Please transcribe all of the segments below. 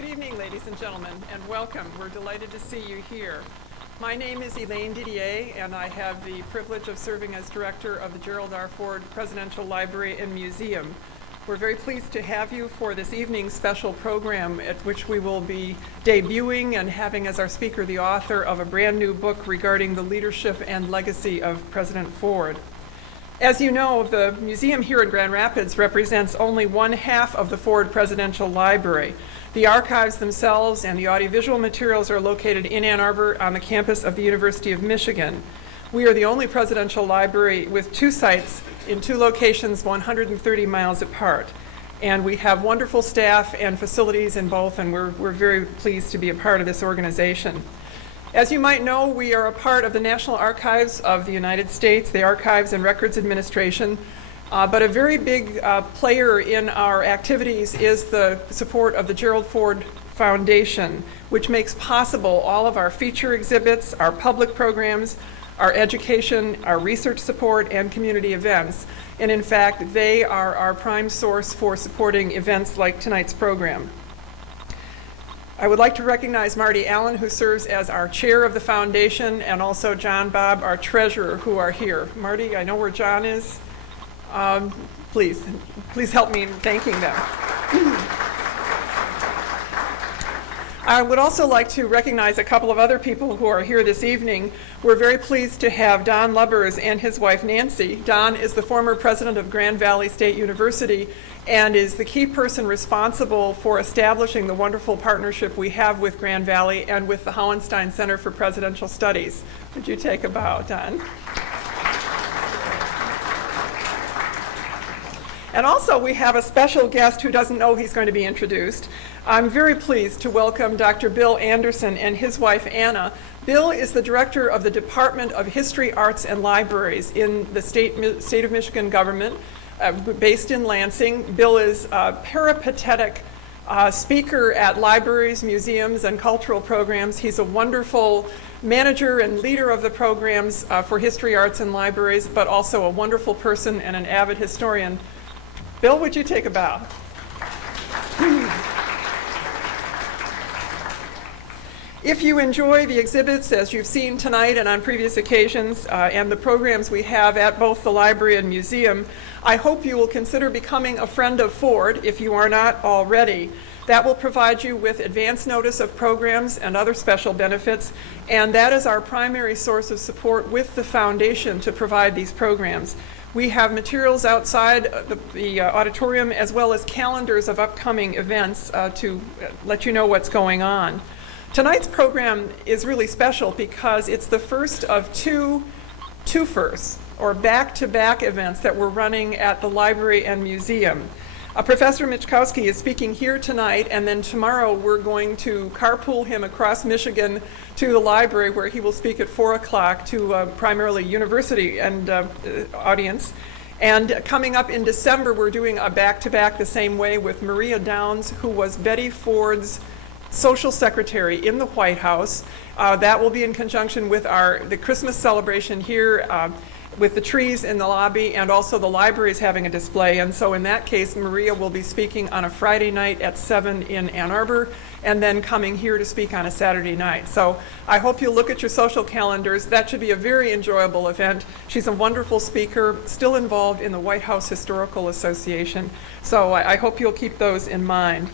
Good evening, ladies and gentlemen, and welcome. We're delighted to see you here. My name is Elaine Didier, and I have the privilege of serving as director of the Gerald Ford Presidential Library and Museum. We're very pleased to have you for this evening's special program at which we will be debuting and having as our speaker the author of a brand new book regarding the leadership and legacy of President Ford. As you know, the museum here in Grand Rapids represents only one half of the Ford Presidential Library. The archives themselves and the audiovisual materials are located in Ann Arbor on the campus of the University of Michigan. We are the only presidential library with two sites in two locations 130 miles apart. And we have wonderful staff and facilities in both, and we're very pleased to be a part of this organization. As you might know, we are a part of the National Archives of the United States, the Archives and Records Administration, but a very big player in our activities is the support of the Gerald Ford Foundation, which makes possible all of our feature exhibits, our public programs, our education, our research support, and community events. And in fact, they are our prime source for supporting events like tonight's program. I would like to recognize Marty Allen, who serves as our chair of the foundation, and also John Bob, our treasurer, who are here. Marty, I know where John is. Please help me in thanking them. I would also like to recognize a couple of other people who are here this evening. We're very pleased to have Don Lubbers and his wife Nancy. Don is the former president of Grand Valley State University and is the key person responsible for establishing the wonderful partnership we have with Grand Valley and with the Hohenstein Center for Presidential Studies. Would you take a bow, Don? And also we have a special guest who doesn't know he's going to be introduced. I'm very pleased to welcome Dr. Bill Anderson and his wife Anna. Bill is the director of the Department of History, Arts, and Libraries in the state of Michigan government, based in Lansing. Bill is a peripatetic speaker at libraries, museums, and cultural programs. He's a wonderful manager and leader of the programs for history, arts, and libraries, but also a wonderful person and an avid historian. Bill, would you take a bow? If you enjoy the exhibits, as you've seen tonight and on previous occasions, and the programs we have at both the library and museum, I hope you will consider becoming a friend of Ford if you are not already. That will provide you with advance notice of programs and other special benefits, and that is our primary source of support with the foundation to provide these programs. We have materials outside the auditorium as well as calendars of upcoming events to let you know what's going on. Tonight's program is really special because it's the first of two firsts, or back-to-back events that we're running at the library and museum. Professor Mieczkowski is speaking here tonight, and then tomorrow we're going to carpool him across Michigan to the library where he will speak at 4 o'clock to primarily university and audience. And coming up in December, we're doing a back-to-back the same way with Maria Downs, who was Betty Ford's social secretary in the White House. That will be in conjunction with the Christmas celebration here with the trees in the lobby, and also the library is having a display. And so in that case, Maria will be speaking on a Friday night at 7 in Ann Arbor, and then coming here to speak on a Saturday night. So I hope you'll look at your social calendars. That should be a very enjoyable event. She's a wonderful speaker, still involved in the White House Historical Association. So I hope you'll keep those in mind.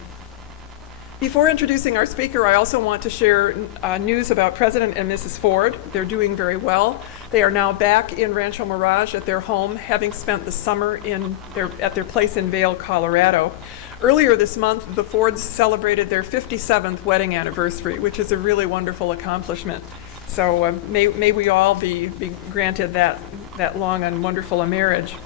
Before introducing our speaker, I also want to share news about President and Mrs. Ford. They're doing very well. They are now back in Rancho Mirage at their home, having spent the summer at their place in Vail, Colorado. Earlier this month, the Fords celebrated their 57th wedding anniversary, which is a really wonderful accomplishment. So may we all be granted that long and wonderful a marriage.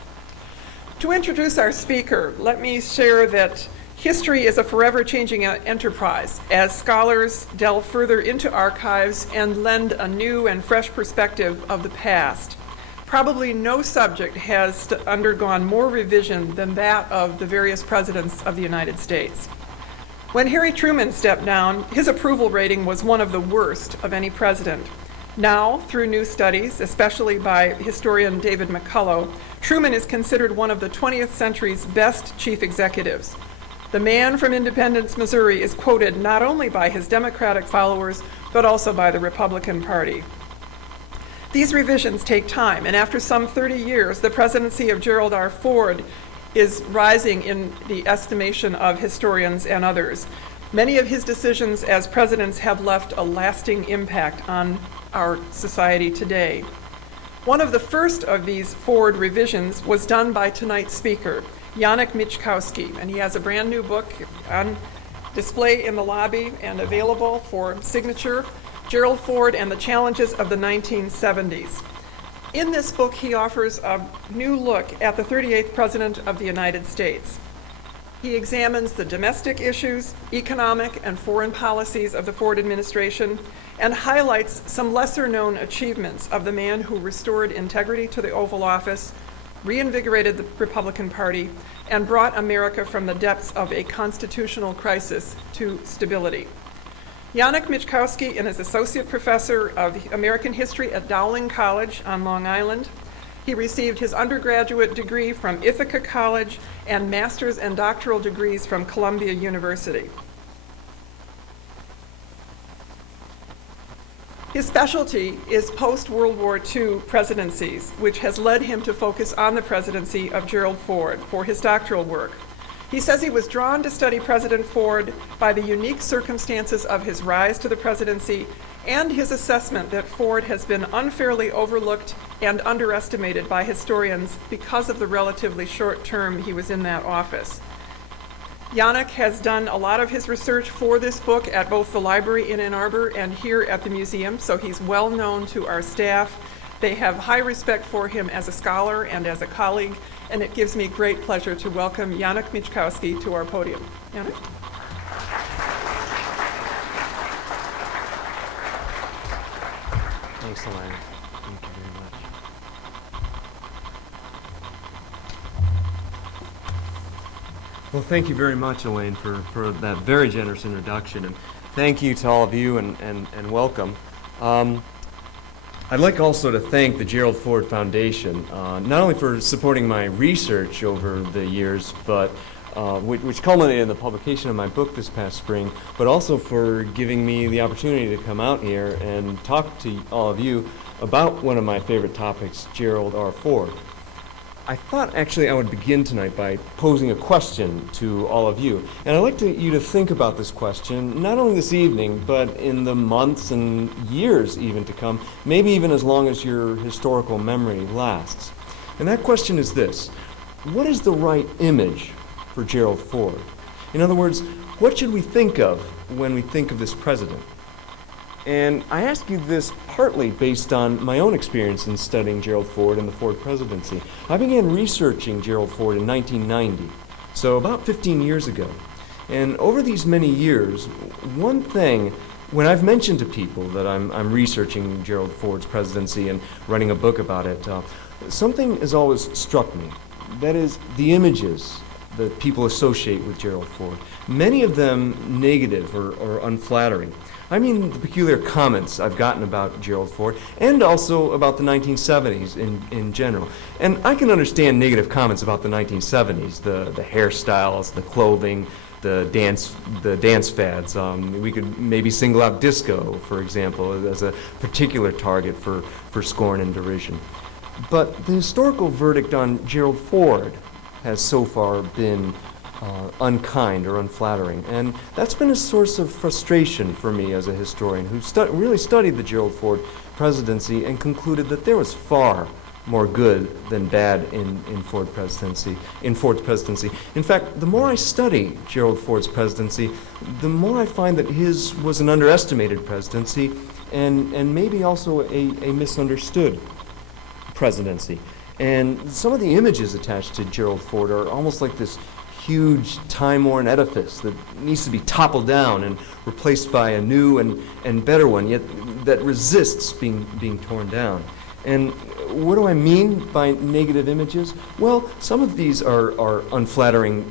To introduce our speaker, let me share that history is a forever changing enterprise as scholars delve further into archives and lend a new and fresh perspective of the past. Probably no subject has undergone more revision than that of the various presidents of the United States. When Harry Truman stepped down, his approval rating was one of the worst of any president. Now, through new studies, especially by historian David McCullough, Truman is considered one of the 20th century's best chief executives. The man from Independence, Missouri is quoted not only by his Democratic followers, but also by the Republican Party. These revisions take time, and after some 30 years, the presidency of Gerald R. Ford is rising in the estimation of historians and others. Many of his decisions as presidents have left a lasting impact on our society today. One of the first of these Ford revisions was done by tonight's speaker, Yanek Mieczkowski, and he has a brand new book on display in the lobby and available for signature, Gerald Ford and the Challenges of the 1970s. In this book, he offers a new look at the 38th President of the United States. He examines the domestic issues, economic and foreign policies of the Ford administration, and highlights some lesser-known achievements of the man who restored integrity to the Oval Office, reinvigorated the Republican Party, and brought America from the depths of a constitutional crisis to stability. Yanek Mieczkowski is associate professor of American history at Dowling College on Long Island. He received his undergraduate degree from Ithaca College and master's and doctoral degrees from Columbia University. His specialty is post-World War II presidencies, which has led him to focus on the presidency of Gerald Ford for his doctoral work. He says he was drawn to study President Ford by the unique circumstances of his rise to the presidency and his assessment that Ford has been unfairly overlooked and underestimated by historians because of the relatively short term he was in that office. Yanek has done a lot of his research for this book at both the library in Ann Arbor and here at the museum, so he's well known to our staff. They have high respect for him as a scholar and as a colleague, and it gives me great pleasure to welcome Yanek Mieczkowski to our podium. Yanek? Thanks, Elaine. Thank you very much. Well, thank you very much, Elaine, for that very generous introduction, and thank you to all of you, and welcome. I'd like also to thank the Gerald Ford Foundation, not only for supporting my research over the years, but which culminated in the publication of my book this past spring, but also for giving me the opportunity to come out here and talk to all of you about one of my favorite topics, Gerald R. Ford. I thought actually I would begin tonight by posing a question to all of you. And I'd like you to think about this question, not only this evening, but in the months and years even to come, maybe even as long as your historical memory lasts. And that question is this: what is the right image for Gerald Ford? In other words, what should we think of when we think of this president? And I ask you this partly based on my own experience in studying Gerald Ford and the Ford presidency. I began researching Gerald Ford in 1990, so about 15 years ago. And over these many years, one thing, when I've mentioned to people that I'm researching Gerald Ford's presidency and writing a book about it, something has always struck me. That is, the images that people associate with Gerald Ford. Many of them negative or unflattering. I mean the peculiar comments I've gotten about Gerald Ford and also about the 1970s in general. And I can understand negative comments about the 1970s, the hairstyles, the clothing, the dance fads. We could maybe single out disco, for example, as a particular target for scorn and derision. But the historical verdict on Gerald Ford has so far been unkind or unflattering. And that's been a source of frustration for me as a historian who really studied the Gerald Ford presidency and concluded that there was far more good than bad in Ford's presidency. In fact, the more I study Gerald Ford's presidency, the more I find that his was an underestimated presidency and maybe also a misunderstood presidency. And some of the images attached to Gerald Ford are almost like this huge time-worn edifice that needs to be toppled down and replaced by a new and better one, yet that resists being torn down. And what do I mean by negative images? Well, some of these are unflattering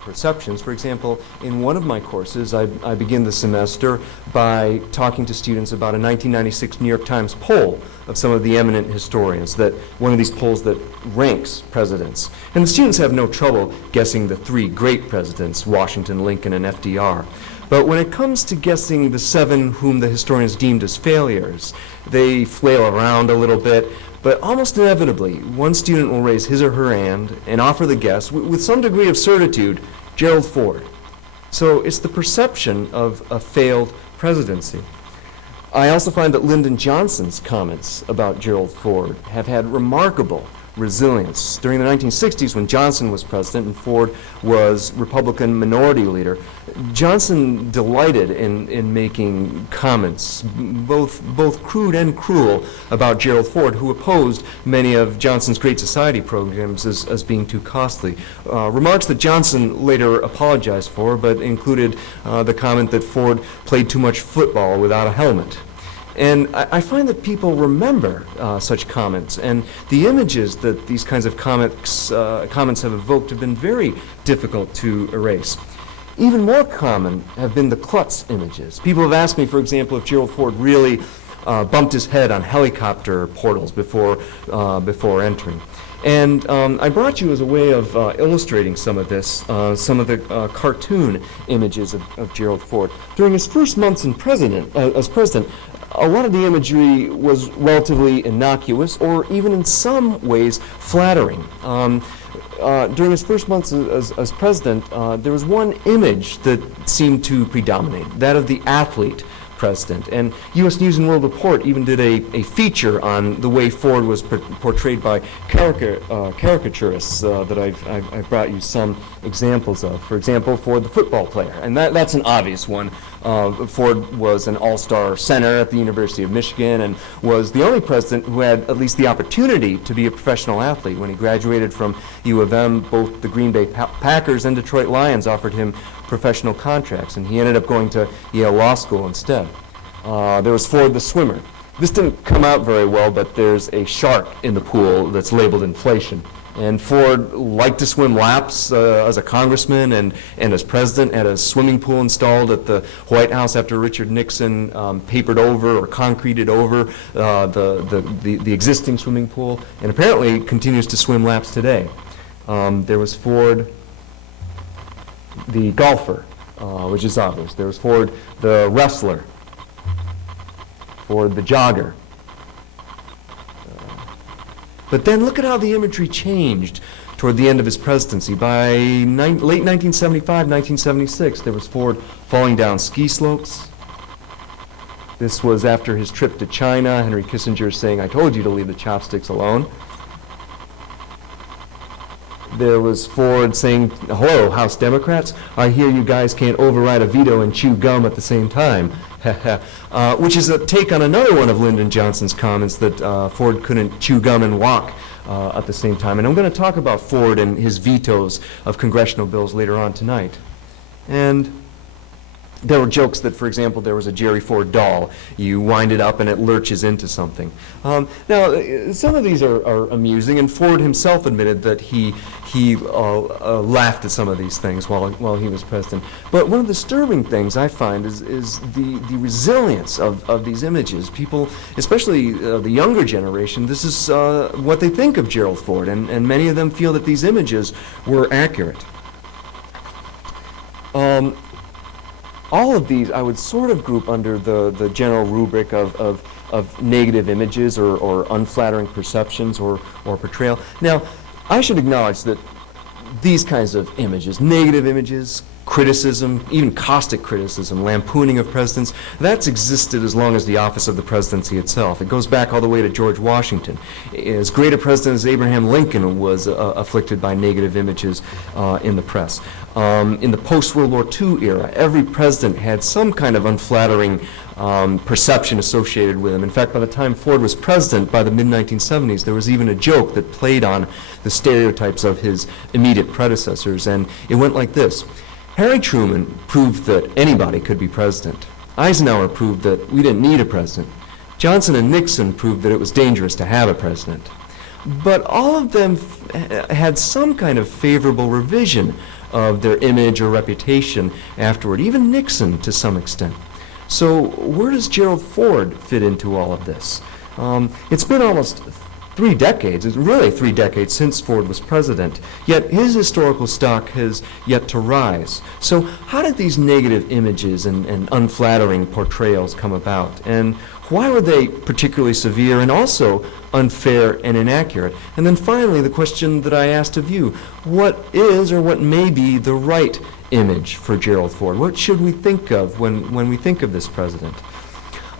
perceptions. For example, in one of my courses, I begin the semester by talking to students about a 1996 New York Times poll of some of the eminent historians, that one of these polls that ranks presidents. And the students have no trouble guessing the three great presidents, Washington, Lincoln, and FDR. But when it comes to guessing the 7 whom the historians deemed as failures, they flail around a little bit, but almost inevitably, one student will raise his or her hand and offer the guess, with some degree of certitude, Gerald Ford. So it's the perception of a failed presidency. I also find that Lyndon Johnson's comments about Gerald Ford have had remarkable resilience. During the 1960s, when Johnson was president and Ford was Republican minority leader, Johnson delighted in making comments, both crude and cruel, about Gerald Ford, who opposed many of Johnson's Great Society programs as being too costly. Remarks that Johnson later apologized for, but included the comment that Ford played too much football without a helmet. And I find that people remember such comments, and the images that these kinds of comments have evoked have been very difficult to erase. Even more common have been the klutz images. People have asked me, for example, if Gerald Ford really bumped his head on helicopter portals before entering. And I brought you as a way of illustrating some of this, some of the cartoon images of Gerald Ford. During his first months as president, a lot of the imagery was relatively innocuous or even in some ways flattering. During his first months as president, there was one image that seemed to predominate, that of the athlete president. And U.S. News and World Report even did a feature on the way Ford was portrayed by caricaturists that I've brought you some examples of. For example, Ford the football player, and that's an obvious one. Ford was an all-star center at the University of Michigan and was the only president who had at least the opportunity to be a professional athlete. When he graduated from U of M, both the Green Bay Packers and Detroit Lions offered him professional contracts, and he ended up going to Yale Law School instead. There was Ford the swimmer. This didn't come out very well, but there's a shark in the pool that's labeled inflation. And Ford liked to swim laps as a congressman and as president, had a swimming pool installed at the White House after Richard Nixon papered over or concreted over the existing swimming pool, and apparently continues to swim laps today. There was Ford the golfer, which is obvious. There was Ford the wrestler, Ford the jogger. But then look at how the imagery changed toward the end of his presidency. By late 1975, 1976, there was Ford falling down ski slopes. This was after his trip to China, Henry Kissinger saying, "I told you to leave the chopsticks alone." There was Ford saying, "Hello, House Democrats. I hear you guys can't override a veto and chew gum at the same time." Which is a take on another one of Lyndon Johnson's comments that Ford couldn't chew gum and walk at the same time. And I'm going to talk about Ford and his vetoes of congressional bills later on tonight. And there were jokes that, for example, there was a Jerry Ford doll. You wind it up and it lurches into something. Now, some of these are amusing, and Ford himself admitted that he laughed at some of these things while he was president. But one of the disturbing things I find is the resilience of these images. People, especially the younger generation, this is what they think of Gerald Ford, and many of them feel that these images were accurate. All of these I would sort of group under the general rubric of negative images or unflattering perceptions or portrayal. Now, I should acknowledge that these kinds of images, negative images, criticism, even caustic criticism, lampooning of presidents, that's existed as long as the office of the presidency itself. It goes back all the way to George Washington. As great a president as Abraham Lincoln was afflicted by negative images in the press. In the post-World War II era, every president had some kind of unflattering perception associated with him. In fact, by the time Ford was president, by the mid-1970s, there was even a joke that played on the stereotypes of his immediate predecessors, and it went like this. Harry Truman proved that anybody could be president. Eisenhower proved that we didn't need a president. Johnson and Nixon proved that it was dangerous to have a president. But all of them had some kind of favorable revision of their image or reputation afterward, even Nixon to some extent. So where does Gerald Ford fit into all of this? It's been almost 3 decades, it's really 3 decades since Ford was president, yet his historical stock has yet to rise. So how did these negative images and unflattering portrayals come about? And why were they particularly severe and also unfair and inaccurate? And then finally, the question that I asked of you, what is or what may be the right image for Gerald Ford? What should we think of when we think of this president?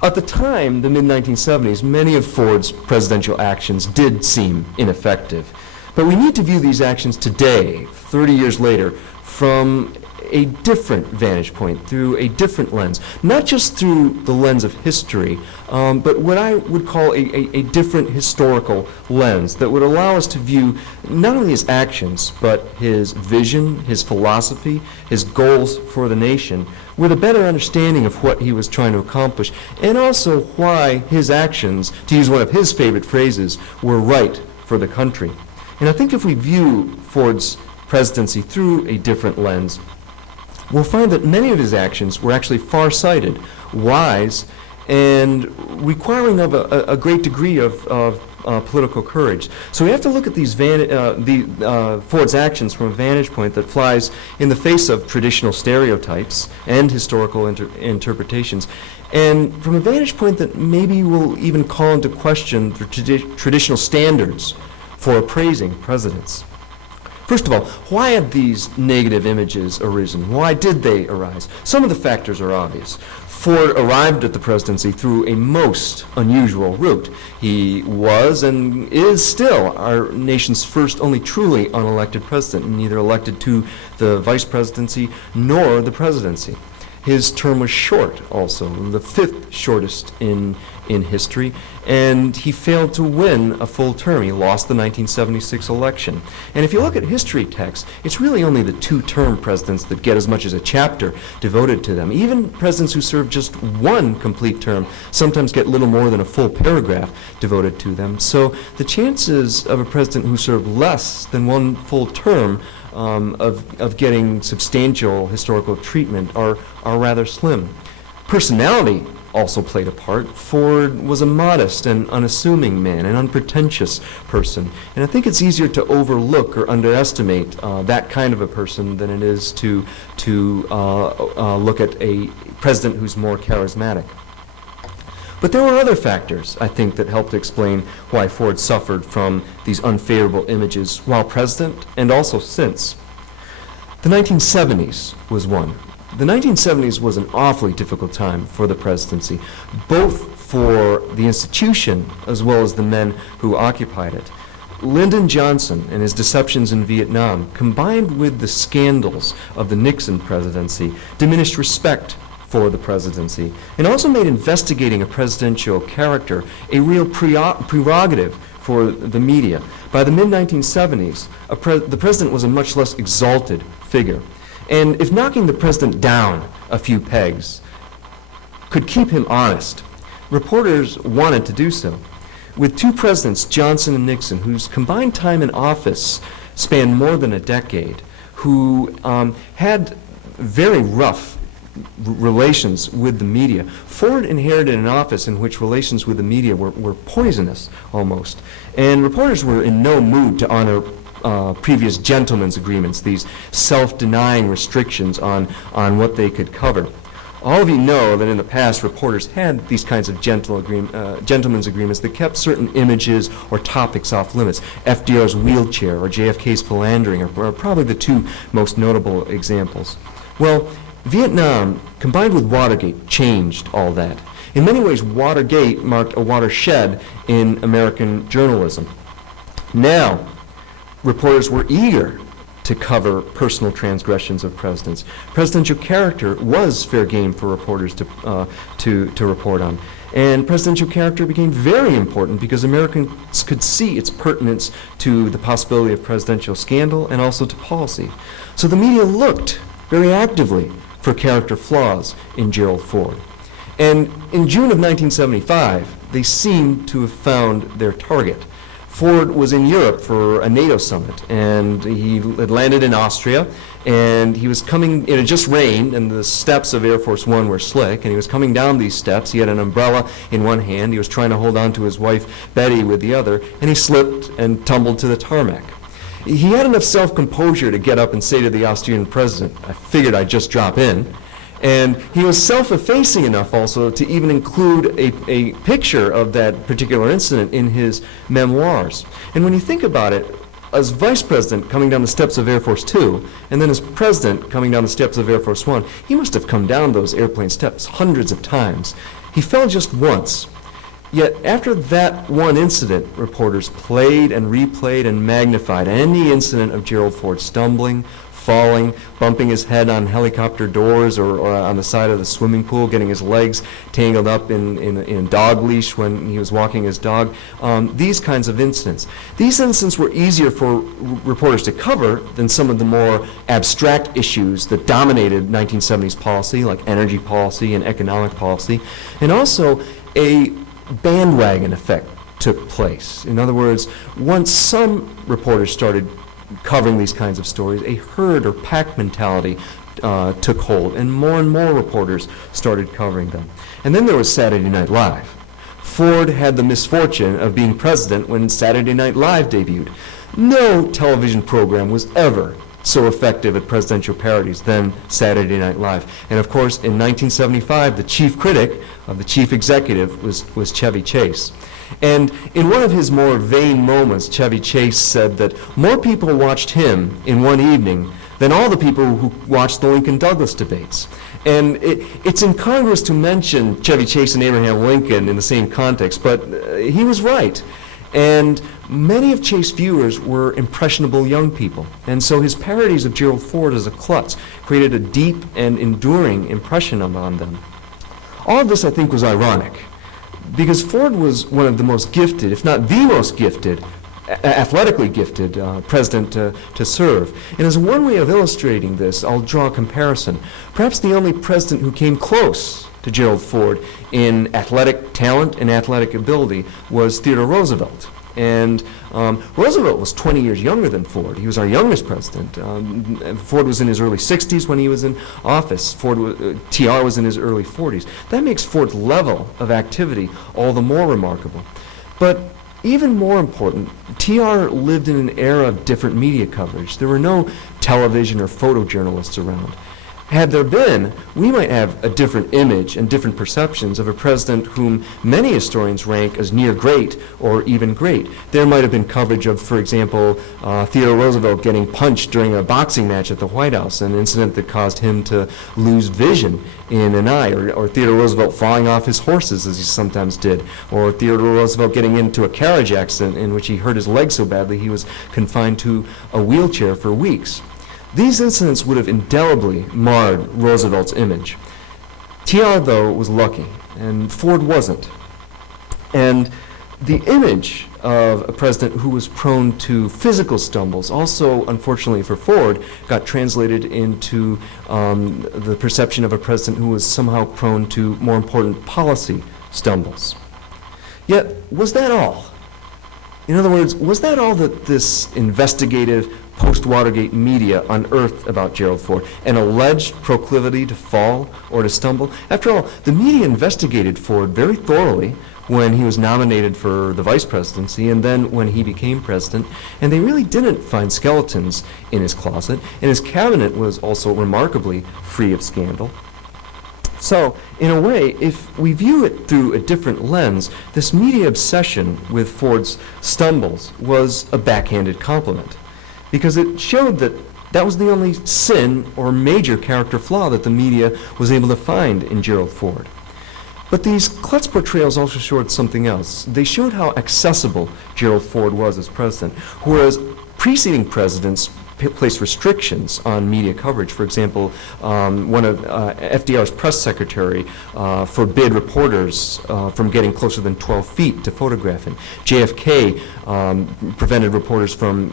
At the time, the mid-1970s, many of Ford's presidential actions did seem ineffective. But we need to view these actions today, 30 years later, from a different vantage point, through a different lens. Not just through the lens of history, but what I would call a different historical lens that would allow us to view not only his actions, but his vision, his philosophy, his goals for the nation, with a better understanding of what he was trying to accomplish, and also why his actions, to use one of his favorite phrases, were right for the country. And I think if we view Ford's presidency through a different lens, we'll find that many of his actions were actually far-sighted, wise, and requiring of a great degree of political courage. So we have to look at these Ford's actions from a vantage point that flies in the face of traditional stereotypes and historical interpretations, and from a vantage point that maybe will even call into question the traditional standards for appraising presidents. First of all, why have these negative images arisen? Why did they arise? Some of the factors are obvious. Ford arrived at the presidency through a most unusual route. He was and is still our nation's first only truly unelected president, neither elected to the vice presidency nor the presidency. His term was short also, the 5th shortest in history, and he failed to win a full term. He lost the 1976 election. And if you look at history texts, it's really only the 2-term presidents that get as much as a chapter devoted to them. Even presidents who serve just 1 complete term sometimes get little more than a full paragraph devoted to them. So the chances of a president who served less than 1 full term of getting substantial historical treatment are rather slim. Personality also played a part. Ford was a modest and unassuming man, an unpretentious person, and I think it's easier to overlook or underestimate that kind of a person than it is to look at a president who's more charismatic. But there were other factors, I think, that helped explain why Ford suffered from these unfavorable images while president and also since. The 1970s was one. The 1970s was an awfully difficult time for the presidency, both for the institution as well as the men who occupied it. Lyndon Johnson and his deceptions in Vietnam, combined with the scandals of the Nixon presidency, diminished respect for the presidency, and also made investigating a presidential character a real prerogative for the media. By the mid-1970s, the president was a much less exalted figure. And if knocking the president down a few pegs could keep him honest, reporters wanted to do so. With 2 presidents, Johnson and Nixon, whose combined time in office spanned more than a decade, who had very rough relations with the media. Ford inherited an office in which relations with the media were poisonous, almost. And reporters were in no mood to honor previous gentlemen's agreements, these self-denying restrictions on what they could cover. All of you know that in the past, reporters had these kinds of gentlemen's agreements that kept certain images or topics off limits. FDR's wheelchair or JFK's philandering are probably the 2 most notable examples. Well, Vietnam, combined with Watergate, changed all that. In many ways, Watergate marked a watershed in American journalism. Now, reporters were eager to cover personal transgressions of presidents. Presidential character was fair game for reporters to report on. And presidential character became very important because Americans could see its pertinence to the possibility of presidential scandal and also to policy. So the media looked very actively for character flaws in Gerald Ford. And in June of 1975, they seemed to have found their target. Ford was in Europe for a NATO summit, and he had landed in Austria, and he was coming, it had just rained, and the steps of Air Force One were slick, and he was coming down these steps. He had an umbrella in one hand, he was trying to hold on to his wife, Betty, with the other, and he slipped and tumbled to the tarmac. He had enough self-composure to get up and say to the Austrian president, "I figured I'd just drop in." And he was self-effacing enough also to even include a picture of that particular incident in his memoirs. And when you think about it, as vice president coming down the steps of Air Force Two, and then as president coming down the steps of Air Force One, he must have come down those airplane steps hundreds of times. He fell just once. Yet after that one incident, reporters played and replayed and magnified any incident of Gerald Ford stumbling, falling, bumping his head on helicopter doors or on the side of the swimming pool, getting his legs tangled up in a dog leash when he was walking his dog. These kinds of incidents. These incidents were easier for reporters to cover than some of the more abstract issues that dominated 1970s policy, like energy policy and economic policy. And also a bandwagon effect took place. In other words, once some reporters started covering these kinds of stories, a herd or pack mentality took hold, and more reporters started covering them. And then there was Saturday Night Live. Ford had the misfortune of being president when Saturday Night Live debuted. No television program was ever so effective at presidential parodies than Saturday Night Live. And of course, in 1975, the chief critic of the chief executive was Chevy Chase. And in one of his more vain moments, Chevy Chase said that more people watched him in one evening than all the people who watched the Lincoln-Douglas debates. And it's incongruous to mention Chevy Chase and Abraham Lincoln in the same context, but he was right. And many of Chase viewers were impressionable young people. And so his parodies of Gerald Ford as a klutz created a deep and enduring impression on them. All of this, I think, was ironic, because Ford was one of the most gifted, if not the most gifted, athletically gifted president to serve. And as one way of illustrating this, I'll draw a comparison. Perhaps the only president who came close to Gerald Ford in athletic talent and athletic ability was Theodore Roosevelt. And Roosevelt was 20 years younger than Ford. He was our youngest president. Ford was in his early 60s when he was in office. TR was in his early 40s. That makes Ford's level of activity all the more remarkable. But even more important, TR lived in an era of different media coverage. There were no television or photojournalists around. Had there been, we might have a different image and different perceptions of a president whom many historians rank as near great or even great. There might have been coverage of, for example, Theodore Roosevelt getting punched during a boxing match at the White House, an incident that caused him to lose vision in an eye, or Theodore Roosevelt falling off his horses, as he sometimes did, or Theodore Roosevelt getting into a carriage accident in which he hurt his leg so badly he was confined to a wheelchair for weeks. These incidents would have indelibly marred Roosevelt's image. TR, though, was lucky, and Ford wasn't. And the image of a president who was prone to physical stumbles also, unfortunately for Ford, got translated into the perception of a president who was somehow prone to more important policy stumbles. Yet, was that all? In other words, was that all that this investigative post-Watergate media unearthed about Gerald Ford? An alleged proclivity to fall or to stumble? After all, the media investigated Ford very thoroughly when he was nominated for the vice presidency and then when he became president, and they really didn't find skeletons in his closet, and his cabinet was also remarkably free of scandal. So, in a way, if we view it through a different lens, this media obsession with Ford's stumbles was a backhanded compliment, because it showed that that was the only sin or major character flaw that the media was able to find in Gerald Ford. But these klutz portrayals also showed something else. They showed how accessible Gerald Ford was as president, whereas preceding presidents placed restrictions on media coverage. For example, one of FDR's press secretary forbid reporters from getting closer than 12 feet to photograph him. JFK prevented reporters from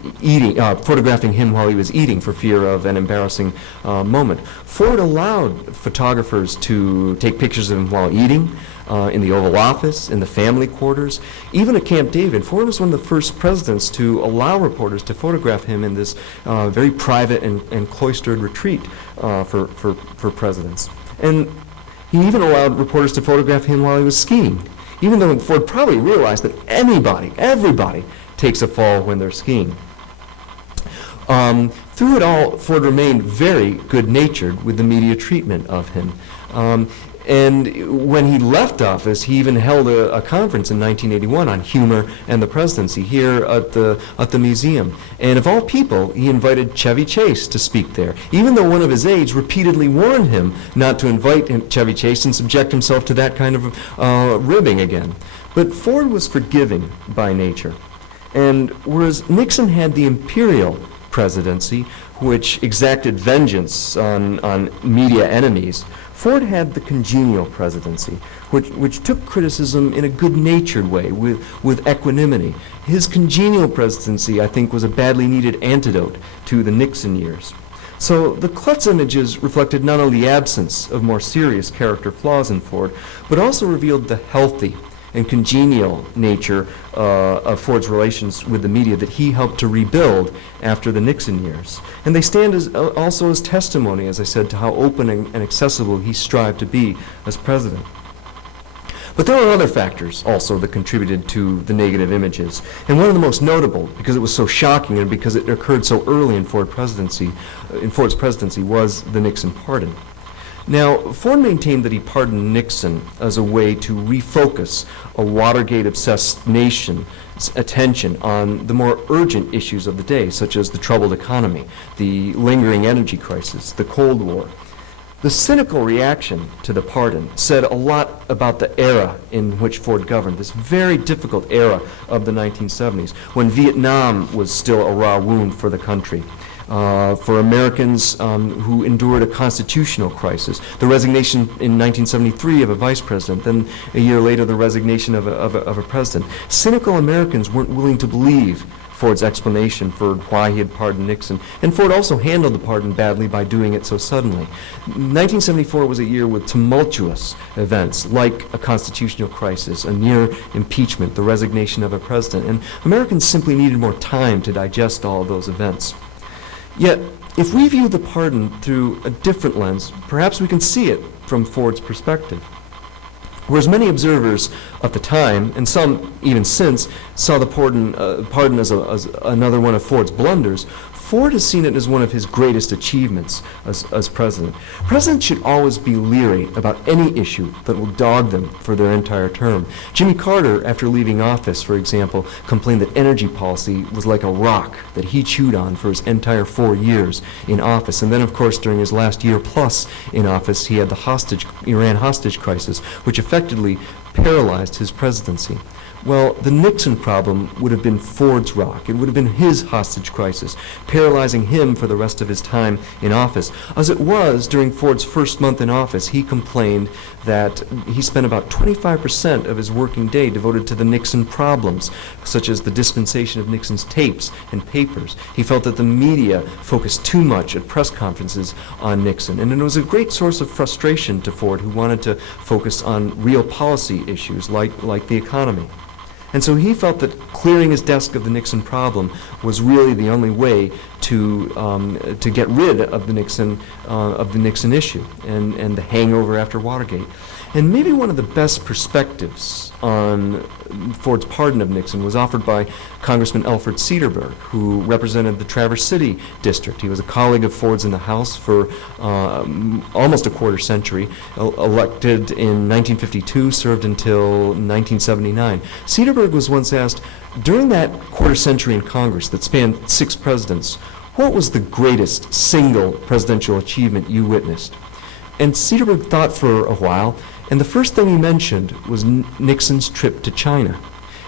photographing him while he was eating for fear of an embarrassing moment. Ford allowed photographers to take pictures of him while eating, in the Oval Office, in the family quarters, even at Camp David. Ford was one of the first presidents to allow reporters to photograph him in this very private and cloistered retreat for presidents. And he even allowed reporters to photograph him while he was skiing, even though Ford probably realized that everybody takes a fall when they're skiing. Through it all, Ford remained very good-natured with the media treatment of him. And when he left office, he even held a conference in 1981 on humor and the presidency here at the museum. And of all people, he invited Chevy Chase to speak there, even though one of his aides repeatedly warned him not to invite Chevy Chase and subject himself to that kind of ribbing again. But Ford was forgiving by nature. And whereas Nixon had the imperial presidency, which exacted vengeance on media enemies, Ford had the congenial presidency, which took criticism in a good-natured way, with equanimity. His congenial presidency, I think, was a badly needed antidote to the Nixon years. So the Klutz images reflected not only the absence of more serious character flaws in Ford, but also revealed the healthy and congenial nature of Ford's relations with the media that he helped to rebuild after the Nixon years. And they stand also as testimony, as I said, to how open and accessible he strived to be as president. But there are other factors also that contributed to the negative images. And one of the most notable, because it was so shocking and because it occurred so early in Ford's presidency, was the Nixon pardon. Now, Ford maintained that he pardoned Nixon as a way to refocus a Watergate-obsessed nation's attention on the more urgent issues of the day, such as the troubled economy, the lingering energy crisis, the Cold War. The cynical reaction to the pardon said a lot about the era in which Ford governed, this very difficult era of the 1970s, when Vietnam was still a raw wound for the country. For Americans who endured a constitutional crisis, the resignation in 1973 of a vice president, then a year later the resignation of a president. Cynical Americans weren't willing to believe Ford's explanation for why he had pardoned Nixon, and Ford also handled the pardon badly by doing it so suddenly. 1974 was a year with tumultuous events like a constitutional crisis, a near impeachment, the resignation of a president, and Americans simply needed more time to digest all of those events. Yet, if we view the pardon through a different lens, perhaps we can see it from Ford's perspective. Whereas many observers at the time, and some even since, saw the pardon as another one of Ford's blunders, Ford has seen it as one of his greatest achievements as president. Presidents should always be leery about any issue that will dog them for their entire term. Jimmy Carter, after leaving office, for example, complained that energy policy was like a rock that he chewed on for his entire 4 years in office. And then, of course, during his last year plus in office, he had the Iran hostage crisis, which effectively paralyzed his presidency. Well, the Nixon problem would have been Ford's rock. It would have been his hostage crisis, paralyzing him for the rest of his time in office. As it was, during Ford's first month in office, he complained that he spent about 25% of his working day devoted to the Nixon problems, such as the dispensation of Nixon's tapes and papers. He felt that the media focused too much at press conferences on Nixon, and it was a great source of frustration to Ford, who wanted to focus on real policy issues like the economy. And so he felt that clearing his desk of the Nixon problem was really the only way to get rid of the Nixon issue and the hangover after Watergate. And maybe one of the best perspectives on Ford's pardon of Nixon was offered by Congressman Alfred Cederberg, who represented the Traverse City district. He was a colleague of Ford's in the House for almost a quarter century, elected in 1952, served until 1979. Cederberg was once asked, during that quarter century in Congress that spanned 6 presidents, what was the greatest single presidential achievement you witnessed? And Cederberg thought for a while, and the first thing he mentioned was Nixon's trip to China.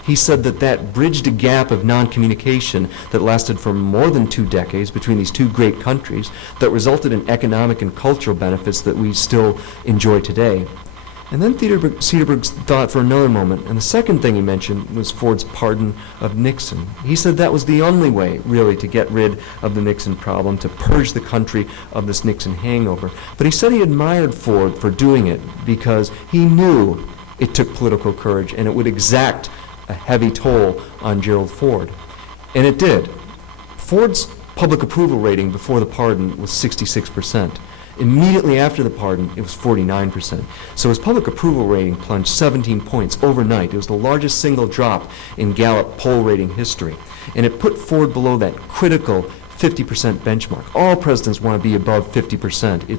He said that bridged a gap of non-communication that lasted for more than 2 decades between these 2 great countries, that resulted in economic and cultural benefits that we still enjoy today. And then Cederberg thought for another moment, and the second thing he mentioned was Ford's pardon of Nixon. He said that was the only way, really, to get rid of the Nixon problem, to purge the country of this Nixon hangover. But he said he admired Ford for doing it because he knew it took political courage, and it would exact a heavy toll on Gerald Ford. And it did. Ford's public approval rating before the pardon was 66%. Immediately after the pardon, it was 49%. So his public approval rating plunged 17 points overnight. It was the largest single drop in Gallup poll rating history. And it put Ford below that critical 50% benchmark. All presidents want to be above 50%.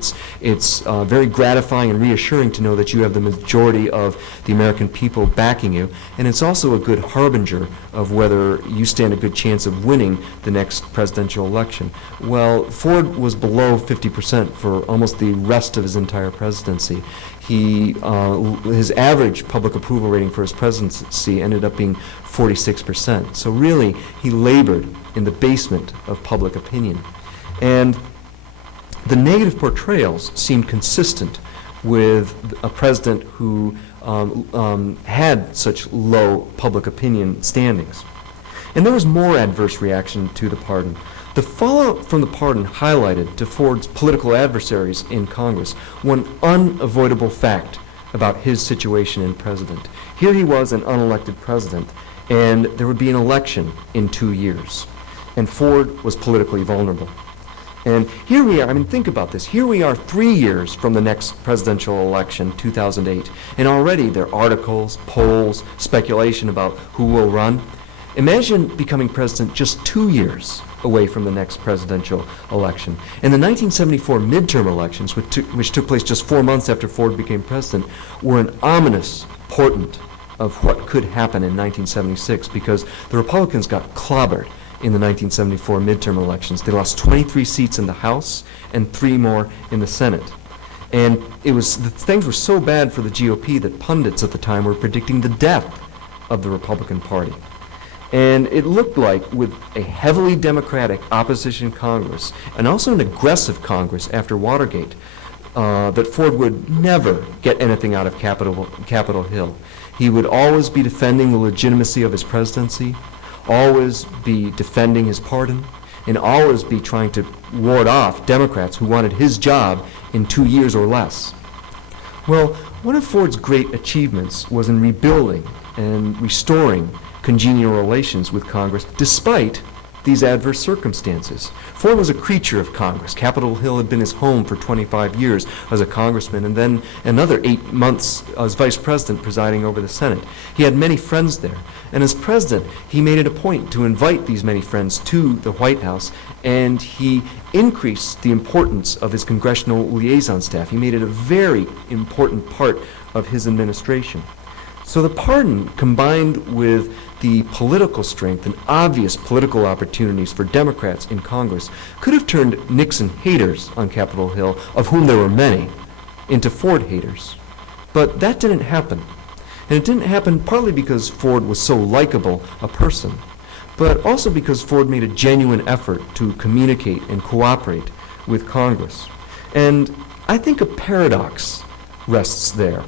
It's very gratifying and reassuring to know that you have the majority of the American people backing you, and it's also a good harbinger of whether you stand a good chance of winning the next presidential election. Well, Ford was below 50% for almost the rest of his entire presidency. His average public approval rating for his presidency ended up being 46%. So really, he labored in the basement of public opinion. And the negative portrayals seemed consistent with a president who had such low public opinion standings. And there was more adverse reaction to the pardon. The fallout from the pardon highlighted to Ford's political adversaries in Congress one unavoidable fact about his situation in president. Here he was, an unelected president, and there would be an election in 2 years. And Ford was politically vulnerable. And here we are, I mean, think about this. Here we are 3 years from the next presidential election, 2008, and already there are articles, polls, speculation about who will run. Imagine becoming president just 2 years away from the next presidential election. And the 1974 midterm elections, which took place just 4 months after Ford became president, were an ominous portent of what could happen in 1976, because the Republicans got clobbered in the 1974 midterm elections. They lost 23 seats in the House and 3 more in the Senate. And things were so bad for the GOP that pundits at the time were predicting the death of the Republican Party. And it looked like, with a heavily Democratic opposition Congress, and also an aggressive Congress after Watergate, that Ford would never get anything out of Capitol Hill. He would always be defending the legitimacy of his presidency, always be defending his pardon, and always be trying to ward off Democrats who wanted his job in 2 years or less. Well, one of Ford's great achievements was in rebuilding and restoring congenial relations with Congress despite these adverse circumstances. Ford was a creature of Congress. Capitol Hill had been his home for 25 years as a congressman, and then another 8 months as vice president presiding over the Senate. He had many friends there, and as president, he made it a point to invite these many friends to the White House, and he increased the importance of his congressional liaison staff. He made it a very important part of his administration. So the pardon, combined with the political strength and obvious political opportunities for Democrats in Congress, could have turned Nixon haters on Capitol Hill, of whom there were many, into Ford haters. But that didn't happen. And it didn't happen partly because Ford was so likable a person, but also because Ford made a genuine effort to communicate and cooperate with Congress. And I think a paradox rests there,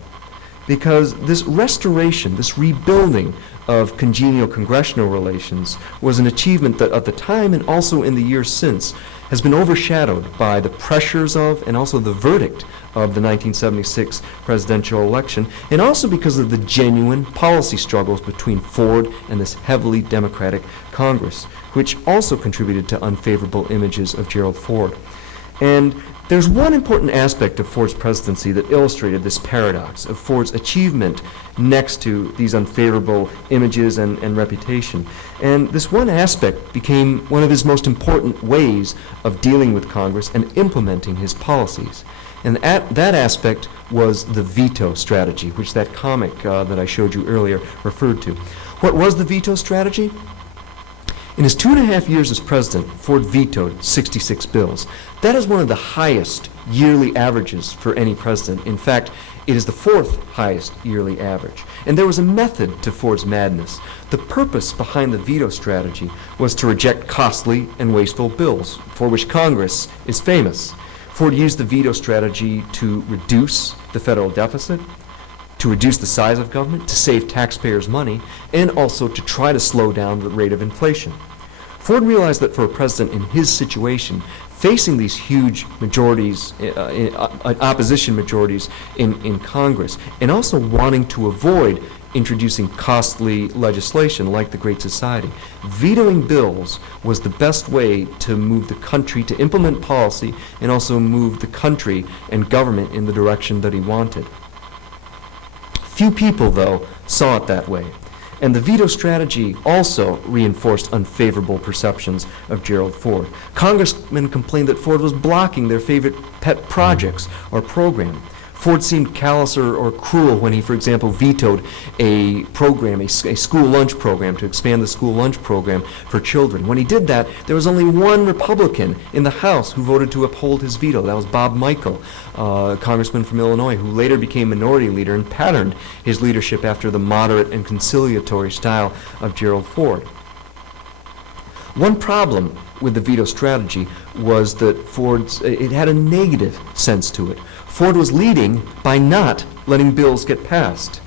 because this restoration, this rebuilding of congenial congressional relations was an achievement that at the time and also in the years since has been overshadowed by the pressures of and also the verdict of the 1976 presidential election, and also because of the genuine policy struggles between Ford and this heavily Democratic Congress, which also contributed to unfavorable images of Gerald Ford. And there's one important aspect of Ford's presidency that illustrated this paradox of Ford's achievement next to these unfavorable images and reputation. And this one aspect became one of his most important ways of dealing with Congress and implementing his policies. And that aspect was the veto strategy, which that comic that I showed you earlier referred to. What was the veto strategy? In his 2.5 years as president, Ford vetoed 66 bills. That is one of the highest yearly averages for any president. In fact, it is the 4th highest yearly average. And there was a method to Ford's madness. The purpose behind the veto strategy was to reject costly and wasteful bills, for which Congress is famous. Ford used the veto strategy to reduce the federal deficit, to reduce the size of government, to save taxpayers money, and also to try to slow down the rate of inflation. Ford realized that for a president in his situation, facing these huge majorities, opposition majorities in Congress, and also wanting to avoid introducing costly legislation like the Great Society, vetoing bills was the best way to move the country, to implement policy, and also move the country and government in the direction that he wanted. Few people, though, saw it that way. And the veto strategy also reinforced unfavorable perceptions of Gerald Ford. Congressmen complained that Ford was blocking their favorite pet projects or program. Ford seemed callous or cruel when he, for example, vetoed a program, a school lunch program, to expand the school lunch program for children. When he did that, there was only one Republican in the House who voted to uphold his veto. That was Bob Michel, congressman from Illinois, who later became minority leader and patterned his leadership after the moderate and conciliatory style of Gerald Ford. One problem with the veto strategy was that it had a negative sense to it. Ford was leading by not letting bills get passed.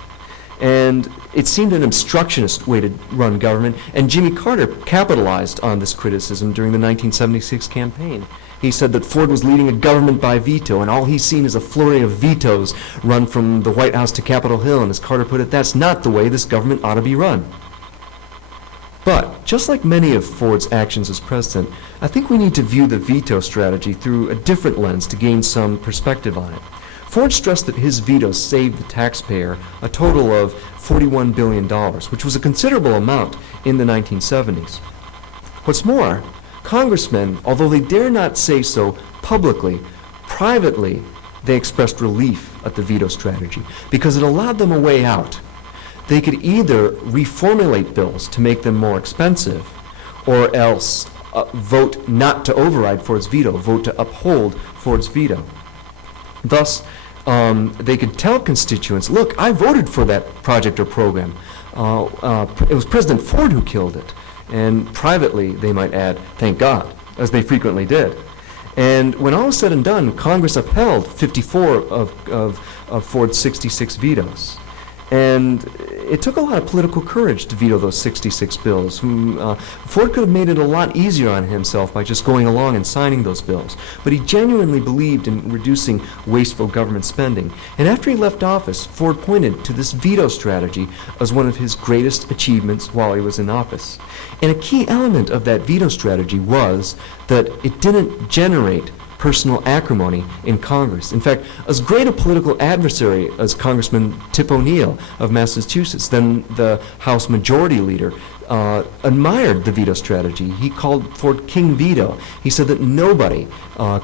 And it seemed an obstructionist way to run government, and Jimmy Carter capitalized on this criticism during the 1976 campaign. He said that Ford was leading a government by veto, and all he's seen is a flurry of vetoes run from the White House to Capitol Hill, and as Carter put it, that's not the way this government ought to be run. But, just like many of Ford's actions as president, I think we need to view the veto strategy through a different lens to gain some perspective on it. Ford stressed that his veto saved the taxpayer a total of $41 billion, which was a considerable amount in the 1970s. What's more, congressmen, although they dare not say so publicly, privately, they expressed relief at the veto strategy because it allowed them a way out. They could either reformulate bills to make them more expensive, or else vote not to override Ford's veto, vote to uphold Ford's veto. Thus, they could tell constituents, look, I voted for that project or program. It was President Ford who killed it. And privately, they might add, thank God, as they frequently did. And when all was said and done, Congress upheld 54 of Ford's 66 vetoes. And it took a lot of political courage to veto those 66 bills. Ford could have made it a lot easier on himself by just going along and signing those bills. But he genuinely believed in reducing wasteful government spending. And after he left office, Ford pointed to this veto strategy as one of his greatest achievements while he was in office. And a key element of that veto strategy was that it didn't generate personal acrimony in Congress. In fact, as great a political adversary as Congressman Tip O'Neill of Massachusetts, then the House Majority Leader, admired the veto strategy. He called Ford King Veto. He said that nobody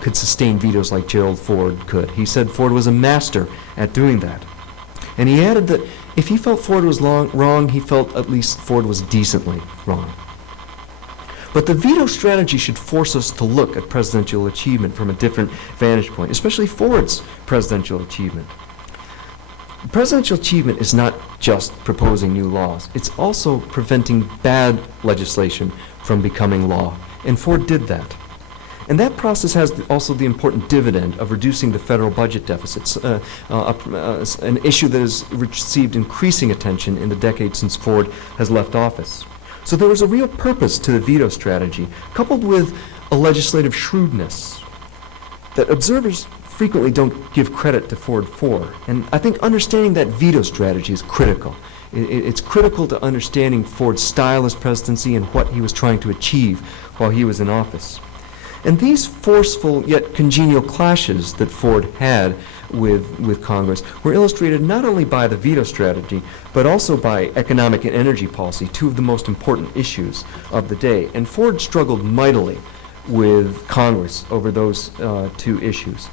could sustain vetoes like Gerald Ford could. He said Ford was a master at doing that. And he added that if he felt Ford was wrong, he felt at least Ford was decently wrong. But the veto strategy should force us to look at presidential achievement from a different vantage point, especially Ford's presidential achievement. Presidential achievement is not just proposing new laws. It's also preventing bad legislation from becoming law, and Ford did that. And that process has also the important dividend of reducing the federal budget deficits, an issue that has received increasing attention in the decades since Ford has left office. So there was a real purpose to the veto strategy, coupled with a legislative shrewdness that observers frequently don't give credit to Ford for. And I think understanding that veto strategy is critical. It's critical to understanding Ford's style as presidency and what he was trying to achieve while he was in office. And these forceful yet congenial clashes that Ford had with Congress were illustrated not only by the veto strategy, but also by economic and energy policy, two of the most important issues of the day. And Ford struggled mightily with Congress over those two issues.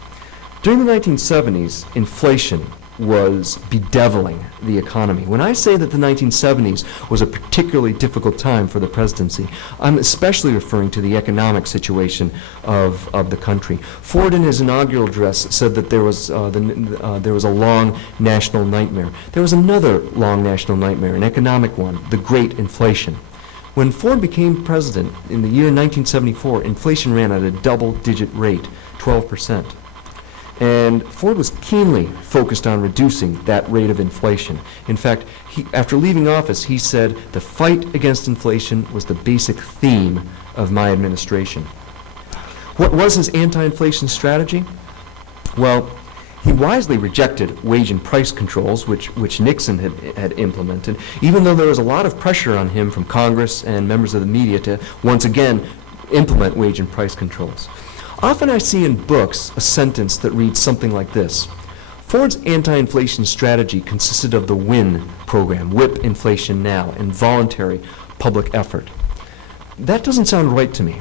During the 1970s, inflation was bedeviling the economy. When I say that the 1970s was a particularly difficult time for the presidency, I'm especially referring to the economic situation of the country. Ford, in his inaugural address, said that there was a long national nightmare. There was another long national nightmare, an economic one, the Great Inflation. When Ford became president in the year 1974, inflation ran at a double-digit rate, 12%. And And Ford was keenly focused on reducing that rate of inflation. In fact, after leaving office, he said, "The fight against inflation was the basic theme of my administration." What was his anti-inflation strategy? Well, he wisely rejected wage and price controls, which Nixon had implemented, even though there was a lot of pressure on him from Congress and members of the media to once again implement wage and price controls. Often I see in books a sentence that reads something like this: Ford's anti-inflation strategy consisted of the WIN program, Whip Inflation Now, and voluntary public effort. That doesn't sound right to me.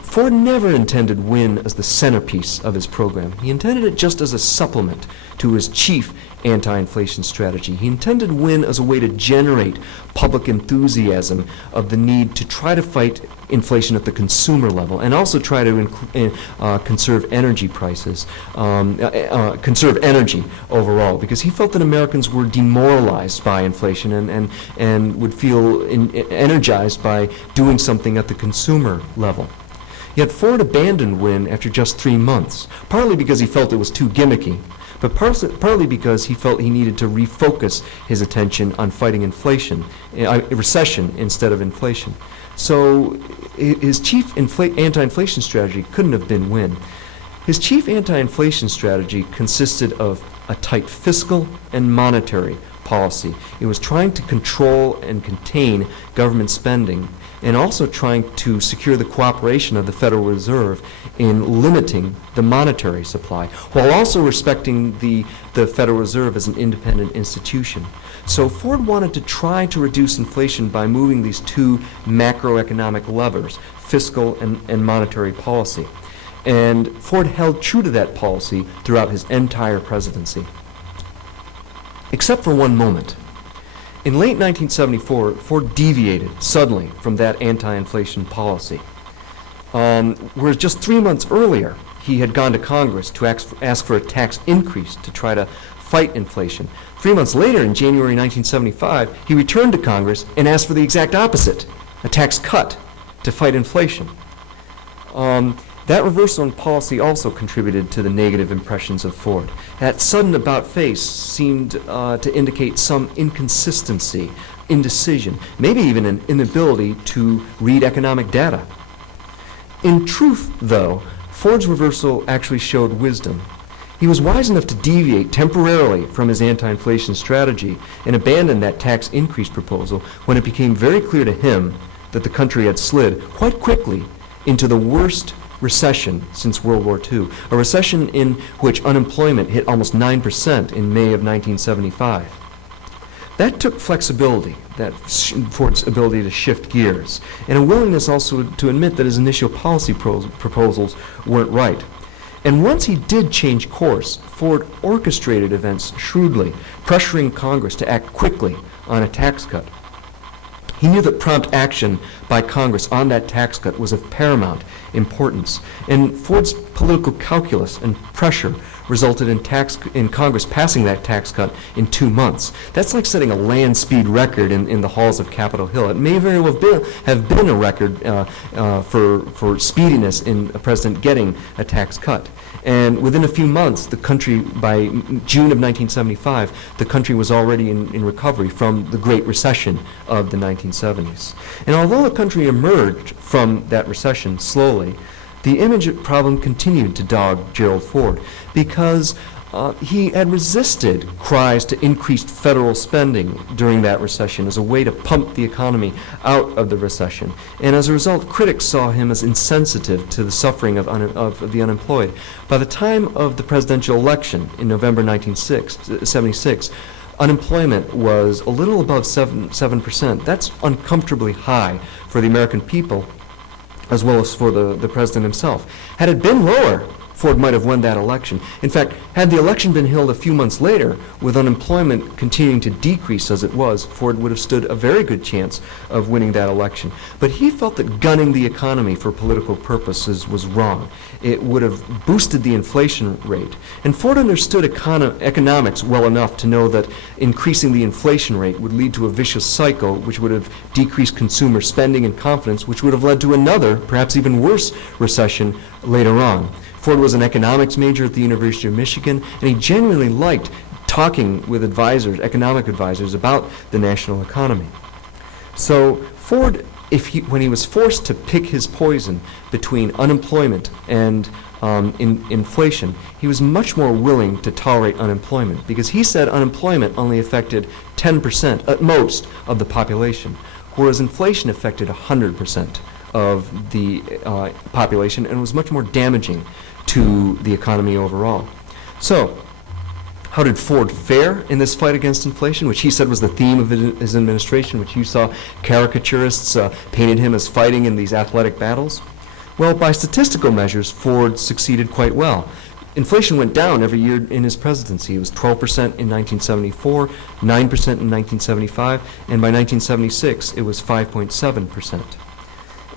Ford never intended WIN as the centerpiece of his program. He intended it just as a supplement to his chief anti-inflation strategy. He intended WIN as a way to generate public enthusiasm of the need to try to fight inflation at the consumer level and also try to conserve energy prices, conserve energy overall, because he felt that Americans were demoralized by inflation and would feel energized by doing something at the consumer level. Yet Ford abandoned WIN after just 3 months, partly because he felt it was too gimmicky, but partly because he felt he needed to refocus his attention on fighting inflation, recession instead of inflation. So his chief anti-inflation strategy couldn't have been WIN. His chief anti-inflation strategy consisted of a tight fiscal and monetary policy. It was trying to control and contain government spending and also trying to secure the cooperation of the Federal Reserve in limiting the monetary supply, while also respecting the Federal Reserve as an independent institution. So Ford wanted to try to reduce inflation by moving these two macroeconomic levers, fiscal and monetary policy. And Ford held true to that policy throughout his entire presidency. Except for one moment. In late 1974, Ford deviated suddenly from that anti-inflation policy. Whereas just 3 months earlier, he had gone to Congress to ask for a tax increase to try to fight inflation. 3 months later, in January 1975, he returned to Congress and asked for the exact opposite, a tax cut to fight inflation. That reversal in policy also contributed to the negative impressions of Ford. That sudden about-face seemed to indicate some inconsistency, indecision, maybe even an inability to read economic data. In truth, though, Ford's reversal actually showed wisdom. He was wise enough to deviate temporarily from his anti-inflation strategy and abandon that tax increase proposal when it became very clear to him that the country had slid quite quickly into the worst recession since World War II, a recession in which unemployment hit almost 9% in May of 1975. That took flexibility, Ford's ability to shift gears, and a willingness also to admit that his initial policy proposals weren't right. And once he did change course, Ford orchestrated events shrewdly, pressuring Congress to act quickly on a tax cut. He knew that prompt action by Congress on that tax cut was of paramount importance, and Ford's political calculus and pressure resulted in Congress passing that tax cut in 2 months. That's like setting a land speed record in the halls of Capitol Hill. It may very well have been a record for speediness in a president getting a tax cut. And within a few months, the country, by June of 1975, the country was already in recovery from the Great Recession of the 1970s. And although the country emerged from that recession slowly, the image problem continued to dog Gerald Ford because he had resisted cries to increased federal spending during that recession as a way to pump the economy out of the recession. And as a result, critics saw him as insensitive to the suffering of the unemployed. By the time of the presidential election in November 1976, unemployment was a little above 7%. That's uncomfortably high for the American people, as well as for the president himself. Had it been lower, Ford might have won that election. In fact, had the election been held a few months later, with unemployment continuing to decrease as it was, Ford would have stood a very good chance of winning that election. But he felt that gunning the economy for political purposes was wrong. It would have boosted the inflation rate. And Ford understood economics well enough to know that increasing the inflation rate would lead to a vicious cycle, which would have decreased consumer spending and confidence, which would have led to another, perhaps even worse, recession later on. Ford was an economics major at the University of Michigan, and he genuinely liked talking with advisors, economic advisors, about the national economy. So Ford, when he was forced to pick his poison between unemployment and inflation, he was much more willing to tolerate unemployment, because he said unemployment only affected 10% at most of the population, whereas inflation affected 100% of the population and was much more damaging to the economy overall. So, how did Ford fare in this fight against inflation, which he said was the theme of his administration, which you saw caricaturists painted him as fighting in these athletic battles? Well, by statistical measures, Ford succeeded quite well. Inflation went down every year in his presidency. It was 12% in 1974, 9% in 1975, and by 1976 it was 5.7%.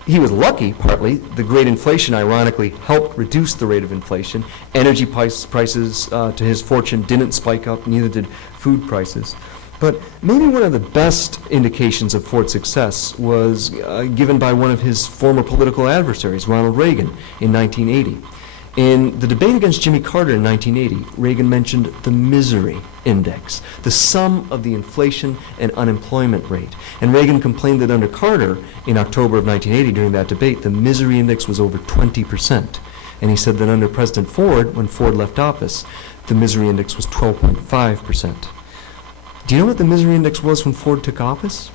He was lucky, partly. The great inflation, ironically, helped reduce the rate of inflation. Energy prices, to his fortune, didn't spike up, neither did food prices. But maybe one of the best indications of Ford's success was given by one of his former political adversaries, Ronald Reagan, in 1980. In the debate against Jimmy Carter in 1980, Reagan mentioned the misery index, the sum of the inflation and unemployment rate. And Reagan complained that under Carter, in October of 1980, during that debate, the misery index was over 20%. And he said that under President Ford, when Ford left office, the misery index was 12.5%. Do you know what the misery index was when Ford took office?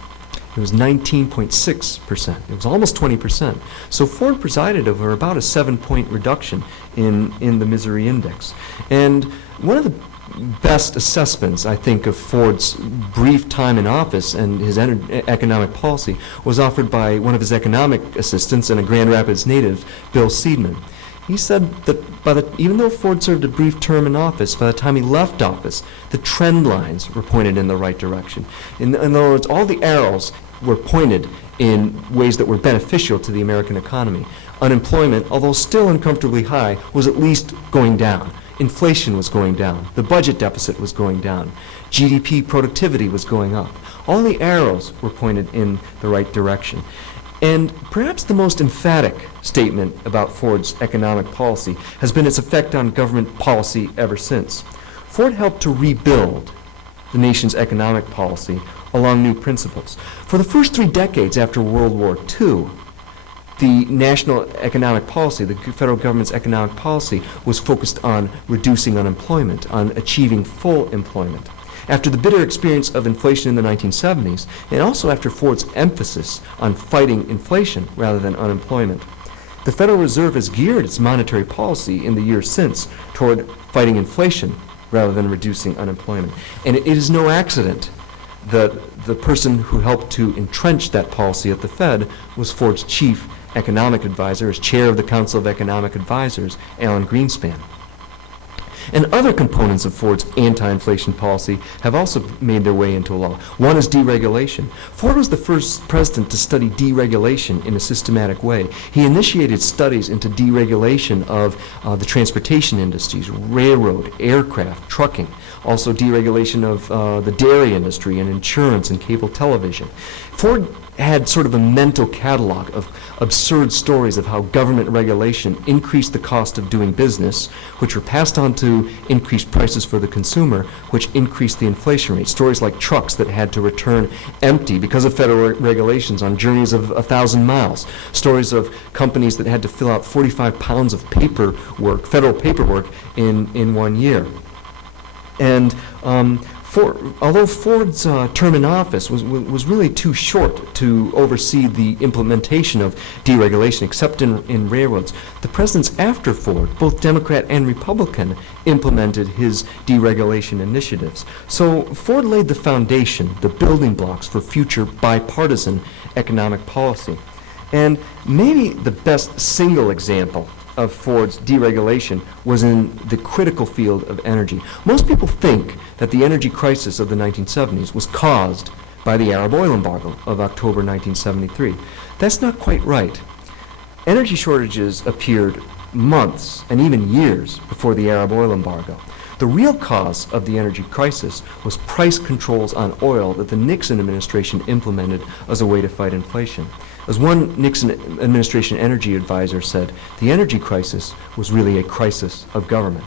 It was 19.6%. It was almost 20%. So Ford presided over about a 7-point reduction in the misery index. And one of the best assessments, I think, of Ford's brief time in office and his economic policy was offered by one of his economic assistants and a Grand Rapids native, Bill Seidman. He said that even though Ford served a brief term in office, by the time he left office, the trend lines were pointed in the right direction. In other words, all the arrows were pointed in ways that were beneficial to the American economy. Unemployment, although still uncomfortably high, was at least going down. Inflation was going down. The budget deficit was going down. GDP productivity was going up. All the arrows were pointed in the right direction. And perhaps the most emphatic statement about Ford's economic policy has been its effect on government policy ever since. Ford helped to rebuild the nation's economic policy along new principles. For the first 3 decades after World War II, the national economic policy, the federal government's economic policy, was focused on reducing unemployment, on achieving full employment. After the bitter experience of inflation in the 1970s, and also after Ford's emphasis on fighting inflation rather than unemployment, the Federal Reserve has geared its monetary policy in the years since toward fighting inflation rather than reducing unemployment. And it is no accident that the person who helped to entrench that policy at the Fed was Ford's chief economic advisor, as chair of the Council of Economic Advisors, Alan Greenspan. And other components of Ford's anti-inflation policy have also made their way into law. One is deregulation. Ford was the first president to study deregulation in a systematic way. He initiated studies into deregulation of the transportation industries, railroad, aircraft, trucking, also deregulation of the dairy industry and insurance and cable television. Ford had sort of a mental catalog of absurd stories of how government regulation increased the cost of doing business, which were passed on to increased prices for the consumer, which increased the inflation rate. Stories like trucks that had to return empty because of federal regulations on journeys of 1,000 miles. Stories of companies that had to fill out 45 pounds of paperwork, federal paperwork, in 1 year. And although Ford's term in office was really too short to oversee the implementation of deregulation, except in railroads, the presidents after Ford, both Democrat and Republican, implemented his deregulation initiatives. So Ford laid the foundation, the building blocks for future bipartisan economic policy. And maybe the best single example of Ford's deregulation was in the critical field of energy. Most people think that the energy crisis of the 1970s was caused by the Arab oil embargo of October 1973. That's not quite right. Energy shortages appeared months and even years before the Arab oil embargo. The real cause of the energy crisis was price controls on oil that the Nixon administration implemented as a way to fight inflation. As one Nixon administration energy advisor said, the energy crisis was really a crisis of government.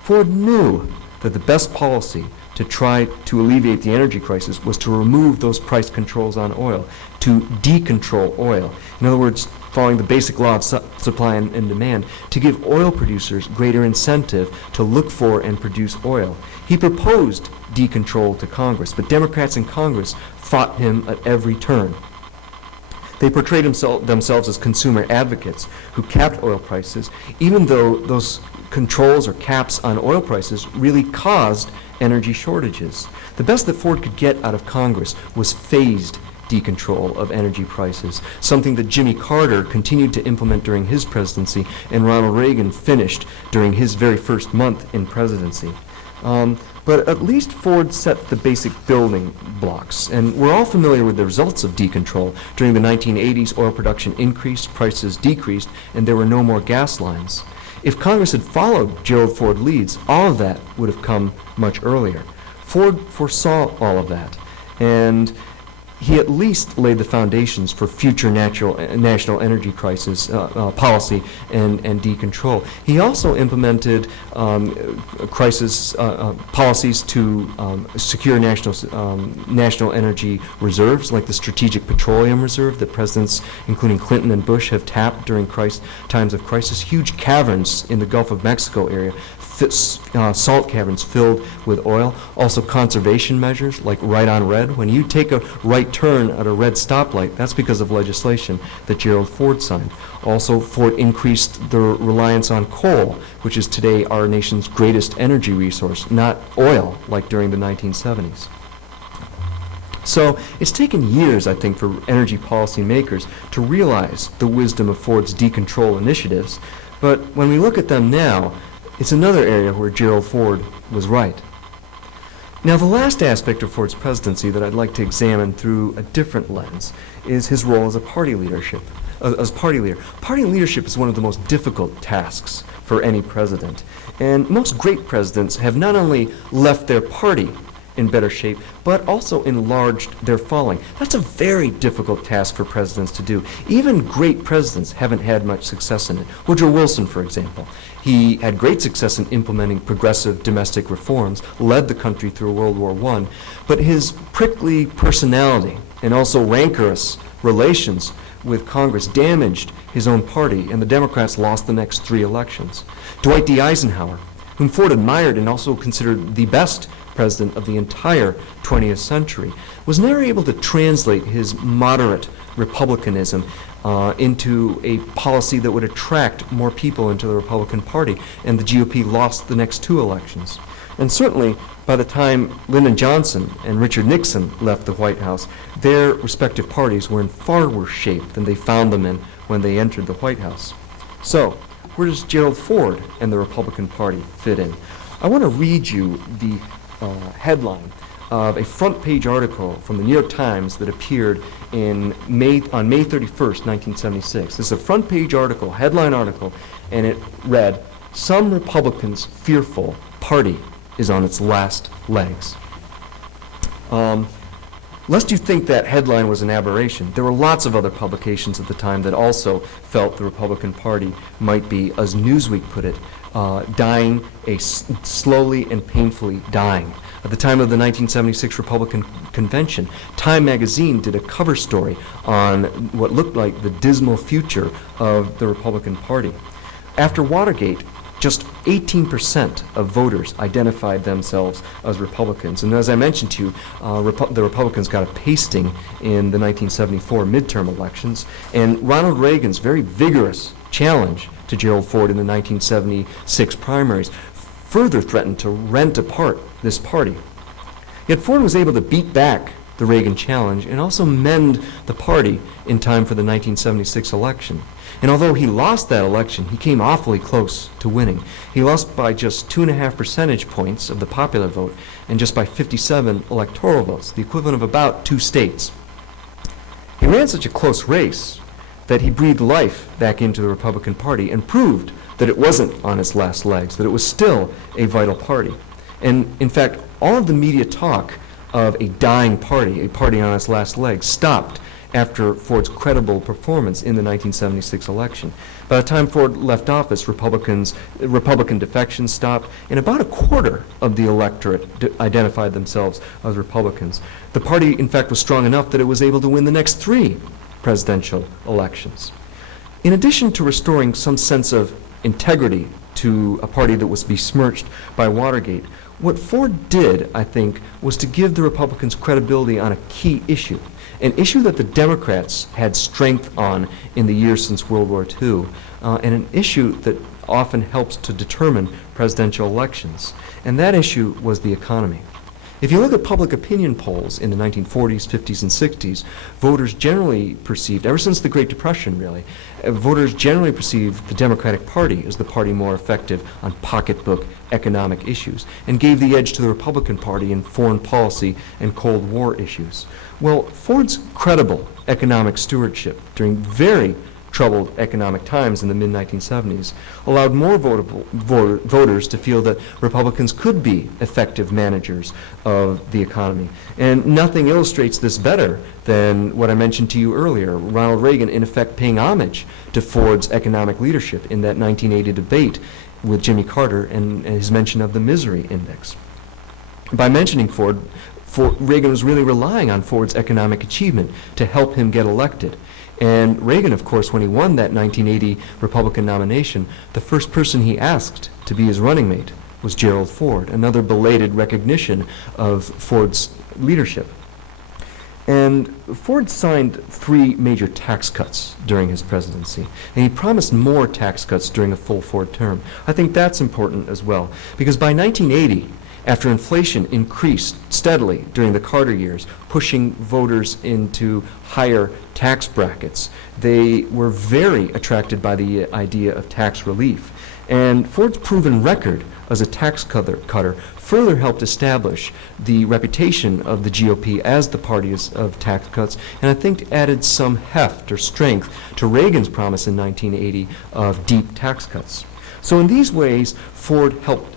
Ford knew that the best policy to try to alleviate the energy crisis was to remove those price controls on oil, to decontrol oil. In other words, following the basic law of supply and demand, to give oil producers greater incentive to look for and produce oil. He proposed decontrol to Congress, but Democrats in Congress fought him at every turn. They portrayed themselves as consumer advocates who capped oil prices, even though those controls or caps on oil prices really caused energy shortages. The best that Ford could get out of Congress was phased decontrol of energy prices, something that Jimmy Carter continued to implement during his presidency and Ronald Reagan finished during his very first month in presidency. But at least Ford set the basic building blocks, and we're all familiar with the results of decontrol. During the 1980s, oil production increased, prices decreased, and there were no more gas lines. If Congress had followed Gerald Ford leads, all of that would have come much earlier. Ford foresaw all of that, and he at least laid the foundations for future national energy crisis policy and decontrol. He also implemented crisis policies to secure national energy reserves, like the Strategic Petroleum Reserve that presidents, including Clinton and Bush, have tapped during times of crisis. Huge caverns in the Gulf of Mexico area, salt caverns filled with oil. Also conservation measures like right on red. When you take a right turn at a red stoplight, that's because of legislation that Gerald Ford signed. Also, Ford increased the reliance on coal, which is today our nation's greatest energy resource, not oil like during the 1970s. So it's taken years, I think, for energy policy makers to realize the wisdom of Ford's decontrol initiatives, but when we look at them now, it's another area where Gerald Ford was right. Now, the last aspect of Ford's presidency that I'd like to examine through a different lens is his role as a party leader. Party leadership is one of the most difficult tasks for any president, and most great presidents have not only left their party in better shape, but also enlarged their following. That's a very difficult task for presidents to do. Even great presidents haven't had much success in it. Woodrow Wilson, for example. He had great success in implementing progressive domestic reforms, led the country through World War I, but his prickly personality and also rancorous relations with Congress damaged his own party, and the Democrats lost the next 3 elections. Dwight D. Eisenhower, whom Ford admired and also considered the best president of the entire 20th century, was never able to translate his moderate republicanism into a policy that would attract more people into the Republican Party, and the GOP lost the next 2 elections. And certainly, by the time Lyndon Johnson and Richard Nixon left the White House, their respective parties were in far worse shape than they found them in when they entered the White House. So, where does Gerald Ford and the Republican Party fit in? I want to read you the headline of a front-page article from the New York Times that appeared on May 31st, 1976. This is a front-page article, headline article, and it read, "Some Republicans fearful party is on its last legs." Lest you think that headline was an aberration, there were lots of other publications at the time that also felt the Republican Party might be, as Newsweek put it, dying, slowly and painfully dying. At the time of the 1976 Republican Convention, Time magazine did a cover story on what looked like the dismal future of the Republican Party. After Watergate, just 18% of voters identified themselves as Republicans. And as I mentioned to you, the Republicans got a pasting in the 1974 midterm elections, and Ronald Reagan's very vigorous challenge to Gerald Ford in the 1976 primaries further threatened to rent apart this party. Yet Ford was able to beat back the Reagan challenge and also mend the party in time for the 1976 election. And although he lost that election, he came awfully close to winning. He lost by just 2.5 percentage points of the popular vote and just by 57 electoral votes, the equivalent of about 2 states. He ran such a close race that he breathed life back into the Republican Party and proved that it wasn't on its last legs, that it was still a vital party. And in fact, all of the media talk of a dying party, a party on its last legs, stopped after Ford's credible performance in the 1976 election. By the time Ford left office, Republican defections stopped, and about a quarter of the electorate identified themselves as Republicans. The party, in fact, was strong enough that it was able to win the next 3 presidential elections. In addition to restoring some sense of integrity to a party that was besmirched by Watergate, what Ford did, I think, was to give the Republicans credibility on a key issue, an issue that the Democrats had strength on in the years since World War II, and an issue that often helps to determine presidential elections. And that issue was the economy. If you look at public opinion polls in the 1940s, 50s, and 60s, voters generally perceived, ever since the Great Depression really, voters generally perceived the Democratic Party as the party more effective on pocketbook economic issues, and gave the edge to the Republican Party in foreign policy and Cold War issues. Well, Ford's credible economic stewardship during very troubled economic times in the mid-1970s allowed more voters to feel that Republicans could be effective managers of the economy. And nothing illustrates this better than what I mentioned to you earlier, Ronald Reagan in effect paying homage to Ford's economic leadership in that 1980 debate with Jimmy Carter and his mention of the misery index. By mentioning Ford, Reagan was really relying on Ford's economic achievement to help him get elected. And Reagan, of course, when he won that 1980 Republican nomination, the first person he asked to be his running mate was Gerald Ford, another belated recognition of Ford's leadership. And Ford signed 3 major tax cuts during his presidency, and he promised more tax cuts during a full Ford term. I think that's important as well, because by 1980, after inflation increased steadily during the Carter years, pushing voters into higher tax brackets, they were very attracted by the idea of tax relief. And Ford's proven record as a tax cutter further helped establish the reputation of the GOP as the party of tax cuts, and I think added some heft or strength to Reagan's promise in 1980 of deep tax cuts. So in these ways, Ford helped,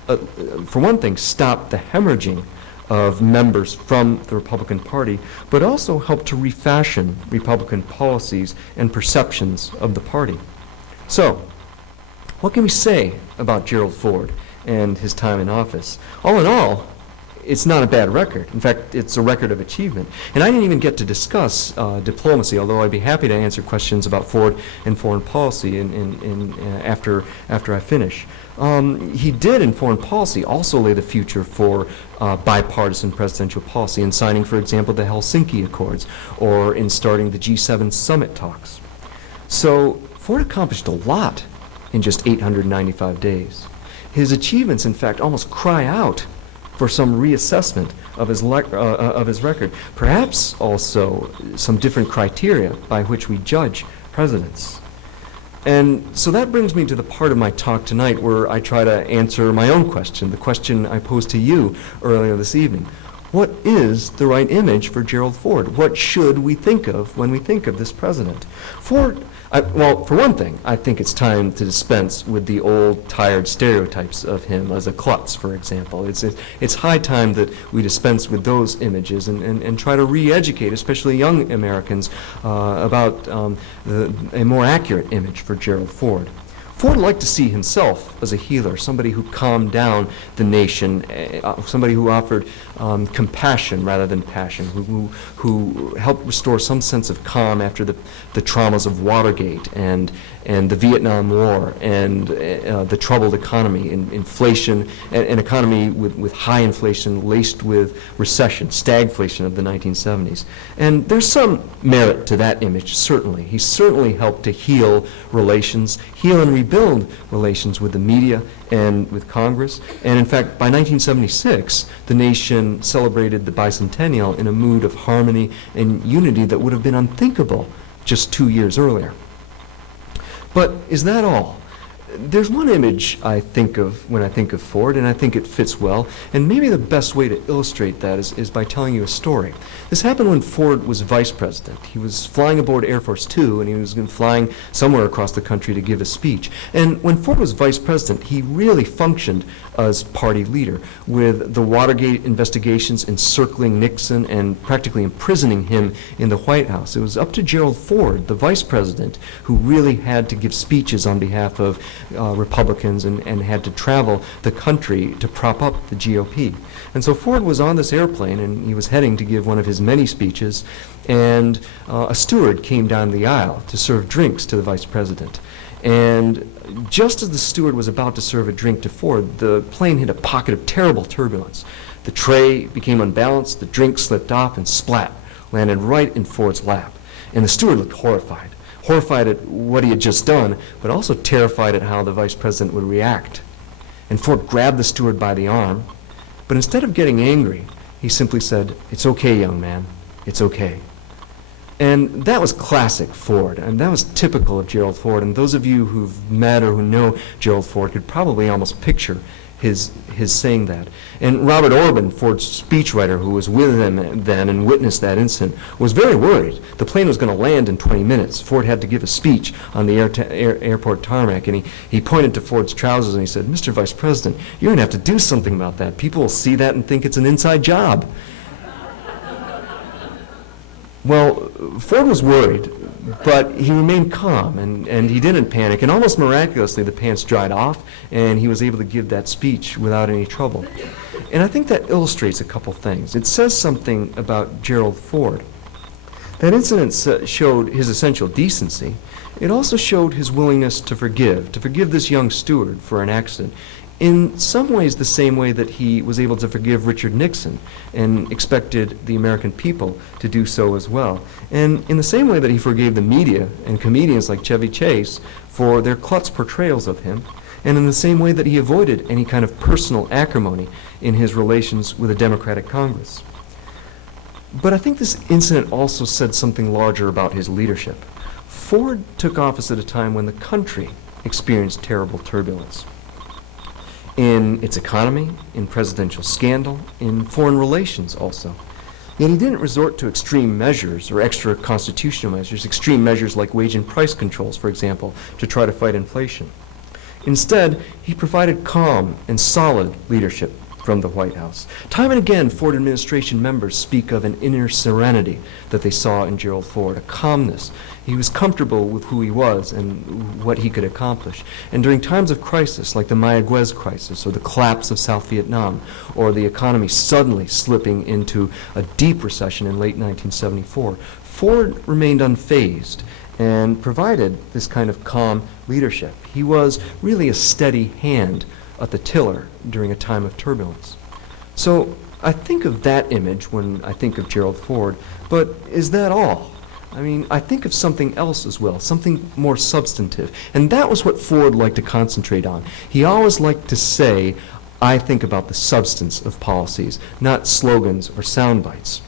for one thing, stop the hemorrhaging of members from the Republican Party, but also helped to refashion Republican policies and perceptions of the party. So, what can we say about Gerald Ford and his time in office? All in all, it's not a bad record. In fact, it's a record of achievement. And I didn't even get to discuss diplomacy, although I'd be happy to answer questions about Ford and foreign policy after I finish. He did, in foreign policy, also lay the future for bipartisan presidential policy in signing, for example, the Helsinki Accords, or in starting the G7 summit talks. So Ford accomplished a lot in just 895 days. His achievements, in fact, almost cry out for some reassessment of his record, perhaps also some different criteria by which we judge presidents. And so that brings me to the part of my talk tonight where I try to answer my own question, the question I posed to you earlier this evening. What is the right image for Gerald Ford? What should we think of when we think of this president? Well, for one thing, I think it's time to dispense with the old, tired stereotypes of him as a klutz, for example. It's high time that we dispense with those images and try to re-educate, especially young Americans, about a more accurate image for Gerald Ford. Ford liked to see himself as a healer, somebody who calmed down the nation, somebody who offered compassion rather than passion, who helped restore some sense of calm after the traumas of Watergate and the Vietnam War and the troubled economy, inflation, an economy with high inflation laced with recession, stagflation of the 1970s. And there's some merit to that image, certainly. He certainly helped to heal relations, heal and rebuild relations with the media and with Congress. And in fact, by 1976, the nation celebrated the bicentennial in a mood of harmony and unity that would have been unthinkable just 2 years earlier. But is that all? there's one image I think of when I think of Ford, and I think it fits well, and maybe the best way to illustrate that is by telling you a story. This happened when Ford was vice president. He was flying aboard Air Force Two, and he was flying somewhere across the country to give a speech. And when Ford was vice president, he really functioned as party leader, with the Watergate investigations encircling Nixon and practically imprisoning him in the White House. It was up to Gerald Ford, the vice president, who really had to give speeches on behalf of Republicans and had to travel the country to prop up the GOP. And so Ford was on this airplane, and he was heading to give one of his many speeches, and a steward came down the aisle to serve drinks to the vice president. And just as the steward was about to serve a drink to Ford, the plane hit a pocket of terrible turbulence. The tray became unbalanced, the drink slipped off, and splat, landed right in Ford's lap. And the steward looked horrified at what he had just done, but also terrified at how the vice president would react. And Ford grabbed the steward by the arm, but instead of getting angry, he simply said, "It's okay, young man, it's okay." And that was classic Ford, and that was typical of Gerald Ford. And those of you who've met or who know Gerald Ford could probably almost picture his saying that. And Robert Orban, Ford's speechwriter, who was with him then and witnessed that incident, was very worried. The plane was going to land in 20 minutes. Ford had to give a speech on the airport tarmac, and he pointed to Ford's trousers and he said, "Mr. Vice President, you're going to have to do something about that. People will see that and think it's an inside job." Well, Ford was worried, but he remained calm, and he didn't panic, and almost miraculously the pants dried off, and he was able to give that speech without any trouble. And I think that illustrates a couple things. It says something about Gerald Ford. That incident showed his essential decency. It also showed his willingness to forgive this young steward for an accident, in some ways the same way that he was able to forgive Richard Nixon and expected the American people to do so as well. And in the same way that he forgave the media and comedians like Chevy Chase for their klutz portrayals of him, and in the same way that he avoided any kind of personal acrimony in his relations with a Democratic Congress. But I think this incident also said something larger about his leadership. Ford took office at a time when the country experienced terrible turbulence. In its economy, in presidential scandal, in foreign relations also. Yet he didn't resort to extreme measures or extra constitutional measures, extreme measures like wage and price controls, for example, to try to fight inflation. Instead, he provided calm and solid leadership from the White House. Time and again, Ford administration members speak of an inner serenity that they saw in Gerald Ford, a calmness. He was comfortable with who he was and what he could accomplish. And during times of crisis, like the Mayaguez crisis or the collapse of South Vietnam, or the economy suddenly slipping into a deep recession in late 1974, Ford remained unfazed and provided this kind of calm leadership. He was really a steady hand at the tiller during a time of turbulence. So I think of that image when I think of Gerald Ford, but is that all? I mean, I think of something else as well, something more substantive. And that was what Ford liked to concentrate on. He always liked to say, "I think about the substance of policies, not slogans or sound bites."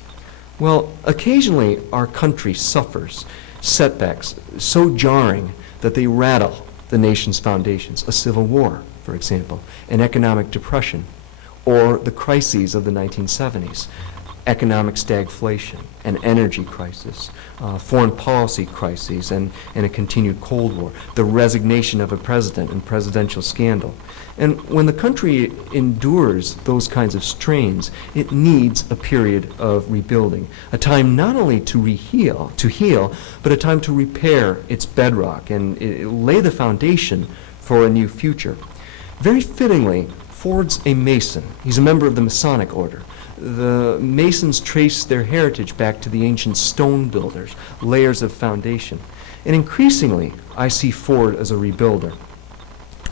Well, occasionally our country suffers setbacks so jarring that they rattle the nation's foundations. A civil war, for example, an economic depression, or the crises of the 1970s, economic stagflation, an energy crisis, foreign policy crises, and a continued Cold War, the resignation of a president and presidential scandal. And when the country endures those kinds of strains, it needs a period of rebuilding, a time not only to heal, but a time to repair its bedrock and lay the foundation for a new future. Very fittingly, Ford's a Mason. He's a member of the Masonic order. The Masons trace their heritage back to the ancient stone builders, layers of foundation. And increasingly, I see Ford as a rebuilder.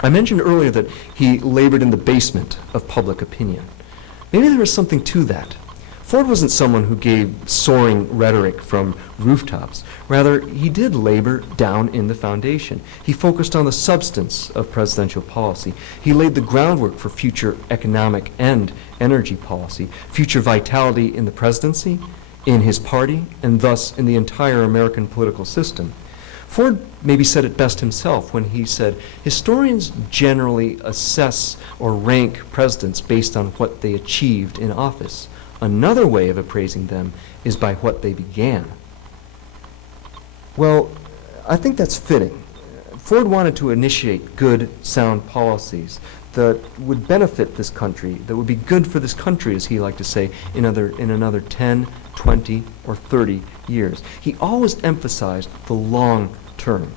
I mentioned earlier that he labored in the basement of public opinion. Maybe there was something to that. Ford wasn't someone who gave soaring rhetoric from rooftops. Rather, he did labor down in the foundation. He focused on the substance of presidential policy. He laid the groundwork for future economic and energy policy, future vitality in the presidency, in his party, and thus in the entire American political system. Ford maybe said it best himself when he said, historians generally assess or rank presidents based on what they achieved in office. Another way of appraising them is by what they began. Well, I think that's fitting. Ford wanted to initiate good, sound policies that would benefit this country, that would be good for this country, as he liked to say, in another 10, 20, or 30 years. He always emphasized the long term.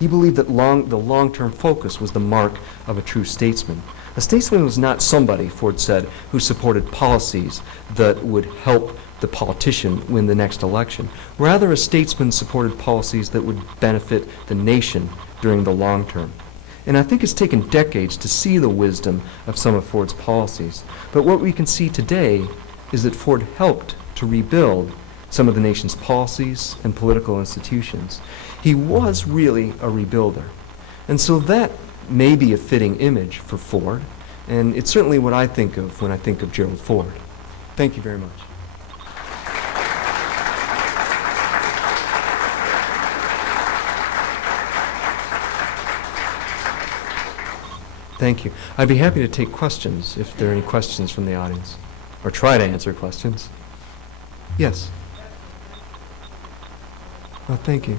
He believed that the long-term focus was the mark of a true statesman. A statesman was not somebody, Ford said, who supported policies that would help the politician win the next election. Rather, a statesman supported policies that would benefit the nation during the long term. And I think it's taken decades to see the wisdom of some of Ford's policies. But what we can see today is that Ford helped to rebuild some of the nation's policies and political institutions. He was really a rebuilder. And so that may be a fitting image for Ford, and it's certainly what I think of when I think of Gerald Ford. Thank you very much. Thank you. I'd be happy to take questions if there are any questions from the audience, or try to answer questions. Yes. Oh, thank you.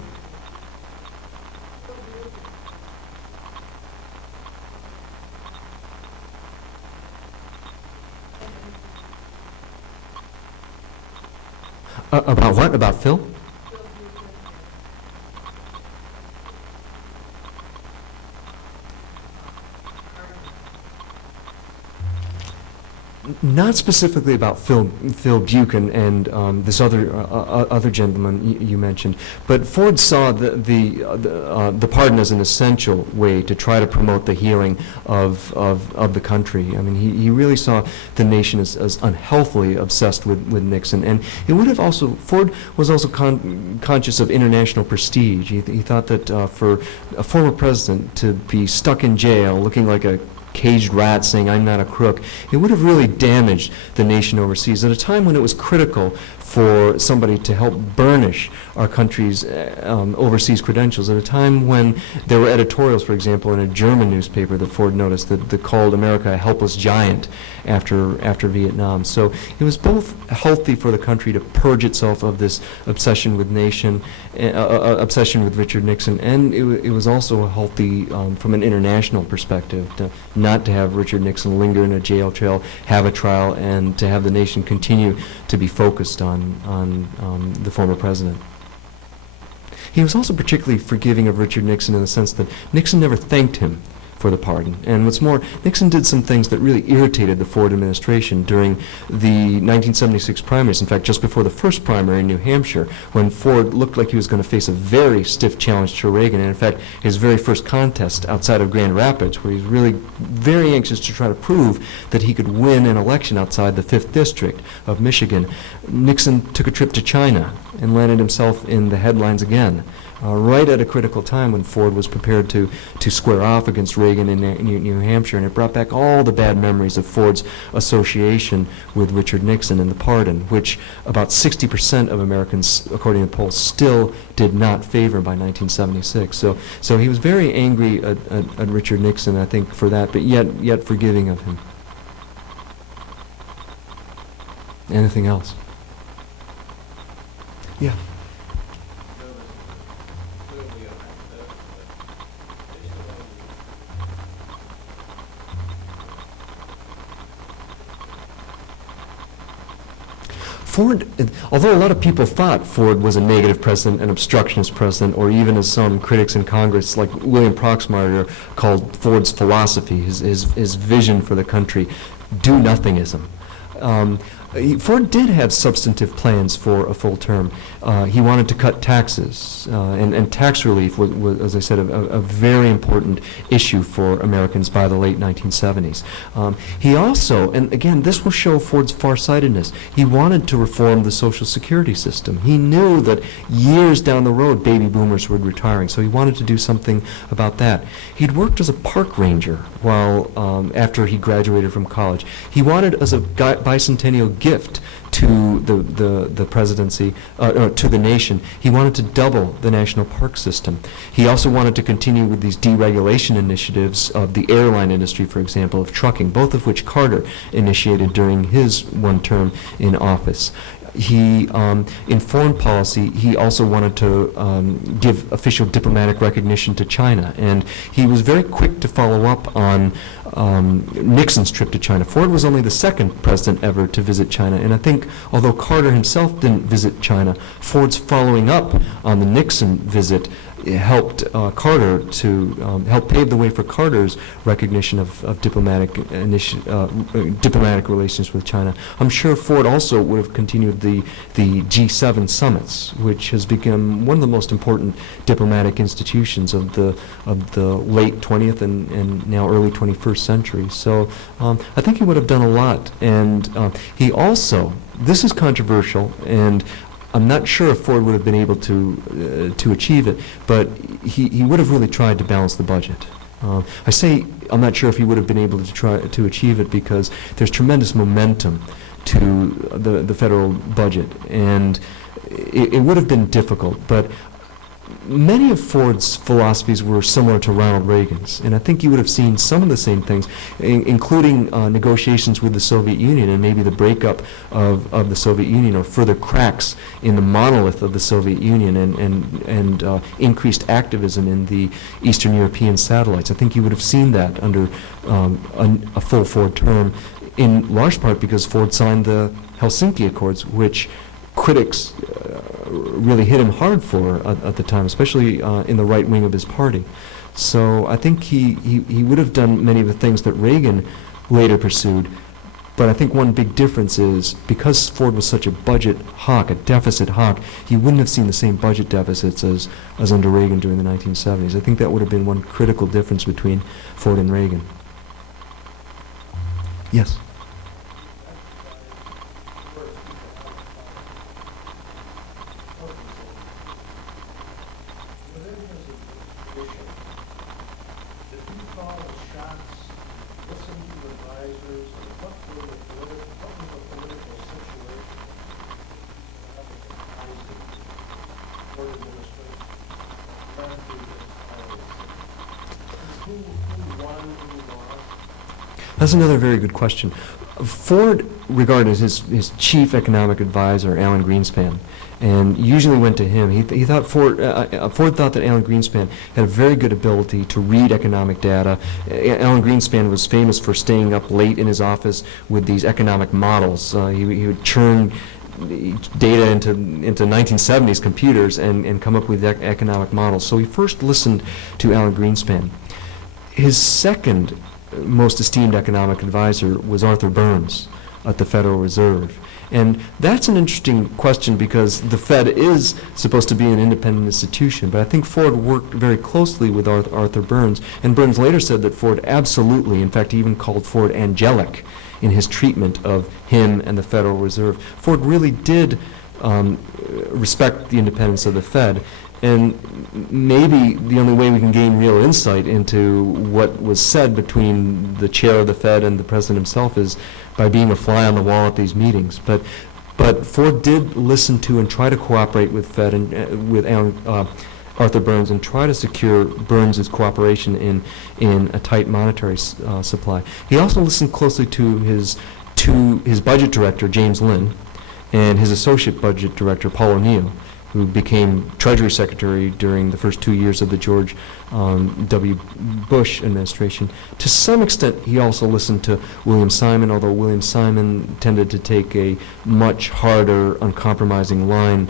About what? About Phil? Not specifically about Phil Buchan and this other gentleman you mentioned, but Ford saw the pardon as an essential way to try to promote the healing of the country. I mean, he really saw the nation as unhealthily obsessed with Nixon, and it would have also, Ford was also conscious of international prestige. He thought that for a former president to be stuck in jail looking like a caged rat saying, "I'm not a crook," it would have really damaged the nation overseas at a time when it was critical for somebody to help burnish our country's overseas credentials, at a time when there were editorials, for example, in a German newspaper that Ford noticed that called America a helpless giant after Vietnam. So it was both healthy for the country to purge itself of this obsession with obsession with Richard Nixon, and it was also healthy from an international perspective not to have Richard Nixon linger in a jail cell, have a trial, and to have the nation continue to be focused on the former president. He was also particularly forgiving of Richard Nixon in the sense that Nixon never thanked him for the pardon. And what's more, Nixon did some things that really irritated the Ford administration during the 1976 primaries. In fact, just before the first primary in New Hampshire, when Ford looked like he was going to face a very stiff challenge to Reagan, and in fact, his very first contest outside of Grand Rapids, where he was really very anxious to try to prove that he could win an election outside the 5th District of Michigan, Nixon took a trip to China and landed himself in the headlines again. Right at a critical time when Ford was prepared to square off against Reagan in New Hampshire, and it brought back all the bad memories of Ford's association with Richard Nixon and the pardon, which about 60% of Americans, according to the polls, still did not favor by 1976. So he was very angry at Richard Nixon, I think, for that, but yet forgiving of him. Anything else? Yeah. Ford, although a lot of people thought Ford was a negative president, an obstructionist president, or even as some critics in Congress like William Proxmire called Ford's philosophy, his vision for the country, do-nothingism. Ford did have substantive plans for a full term. He wanted to cut taxes, and tax relief was, as I said, a very important issue for Americans by the late 1970s. He also, and again, this will show Ford's farsightedness, he wanted to reform the Social Security system. He knew that years down the road, baby boomers were retiring, so he wanted to do something about that. He'd worked as a park ranger while after he graduated from college. He wanted, as a bicentennial gift to the presidency, or to the nation. He wanted to double the national park system. He also wanted to continue with these deregulation initiatives of the airline industry, for example, of trucking, both of which Carter initiated during his one term in office. He, in foreign policy, he also wanted to give official diplomatic recognition to China, and he was very quick to follow up on Nixon's trip to China. Ford was only the second president ever to visit China, and I think although Carter himself didn't visit China, Ford's following up on the Nixon visit helped Carter to help pave the way for Carter's recognition of diplomatic relations with China. I'm sure Ford also would have continued the G7 summits, which has become one of the most important diplomatic institutions of the late 20th and now early 21st century. So I think he would have done a lot, and he also, this is controversial, and I'm not sure if Ford would have been able to achieve it, but he would have really tried to balance the budget. I say I'm not sure if he would have been able to try to achieve it because there's tremendous momentum to the federal budget, and it would have been difficult. But many of Ford's philosophies were similar to Ronald Reagan's, and I think you would have seen some of the same things, including negotiations with the Soviet Union and maybe the breakup of the Soviet Union, or further cracks in the monolith of the Soviet Union, and increased activism in the Eastern European satellites. I think you would have seen that under a full Ford term, in large part because Ford signed the Helsinki Accords, which critics really hit him hard for at the time, especially in the right wing of his party. So I think he would have done many of the things that Reagan later pursued, but I think one big difference is because Ford was such a budget hawk, a deficit hawk, he wouldn't have seen the same budget deficits as under Reagan during the 1970s. I think that would have been one critical difference between Ford and Reagan. Yes? That's another very good question. Ford regarded his chief economic advisor, Alan Greenspan, and usually went to him. He thought Ford thought that Alan Greenspan had a very good ability to read economic data. Alan Greenspan was famous for staying up late in his office with these economic models. He would churn data into 1970s computers and come up with economic models. So he first listened to Alan Greenspan. His second most esteemed economic advisor was Arthur Burns at the Federal Reserve. And that's an interesting question because the Fed is supposed to be an independent institution, but I think Ford worked very closely with Arthur Burns, and Burns later said that Ford absolutely, in fact he even called Ford angelic in his treatment of him and the Federal Reserve. Ford really did respect the independence of the Fed, and maybe the only way we can gain real insight into what was said between the chair of the Fed and the president himself is by being a fly on the wall at these meetings. But Ford did listen to and try to cooperate with Fed and with Arthur Burns and try to secure Burns' cooperation in a tight monetary supply. He also listened closely to his budget director, James Lynn, and his associate budget director, Paul O'Neill, who became Treasury Secretary during the first 2 years of the George W. Bush administration. To some extent, he also listened to William Simon, although William Simon tended to take a much harder, uncompromising line,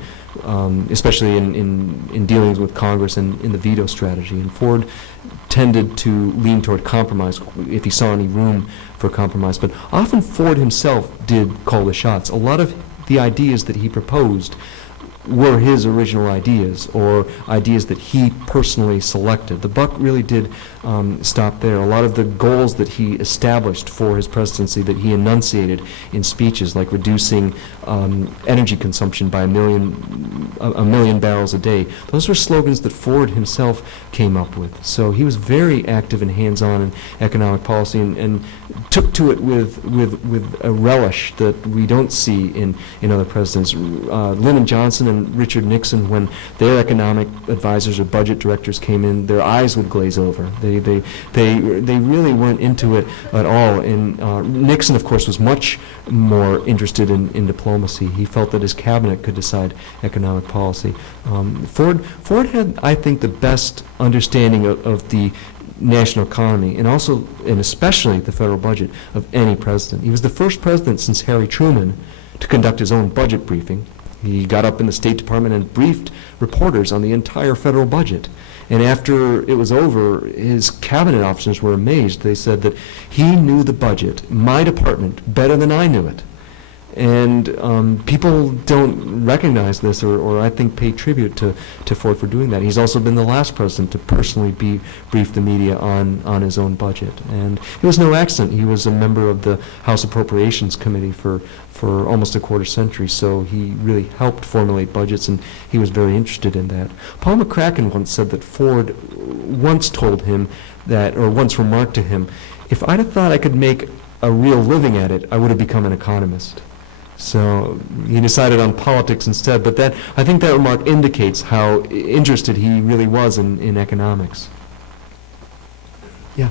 especially in dealings with Congress and in the veto strategy. And Ford tended to lean toward compromise if he saw any room for compromise. But often Ford himself did call the shots. A lot of the ideas that he proposed were his original ideas, or ideas that he personally selected. The buck really did stop there. A lot of the goals that he established for his presidency, that he enunciated in speeches, like reducing energy consumption by a million barrels a day, those were slogans that Ford himself came up with. So he was very active and hands-on in economic policy, and took to it with a relish that we don't see in other presidents. Lyndon Johnson and Richard Nixon, when their economic advisors or budget directors came in, their eyes would glaze over. They really weren't into it at all. And Nixon, of course, was much more interested in diplomacy. He felt that his cabinet could decide economic policy. Ford had, I think, the best understanding of the national economy, and also, and especially, the federal budget of any president. He was the first president since Harry Truman to conduct his own budget briefing. He got up in the State Department and briefed reporters on the entire federal budget. And after it was over, his cabinet officers were amazed. They said that he knew the budget, my department, better than I knew it. And people don't recognize this, or I think pay tribute to Ford for doing that. He's also been the last president to personally brief the media on his own budget. And it was no accident. He was a member of the House Appropriations Committee for almost a quarter century, so he really helped formulate budgets, and he was very interested in that. Paul McCracken once said that Ford once told him that, or once remarked to him, "If I'd have thought I could make a real living at it, I would have become an economist." So he decided on politics instead, but that, I think that remark indicates how interested he really was in economics. Yeah.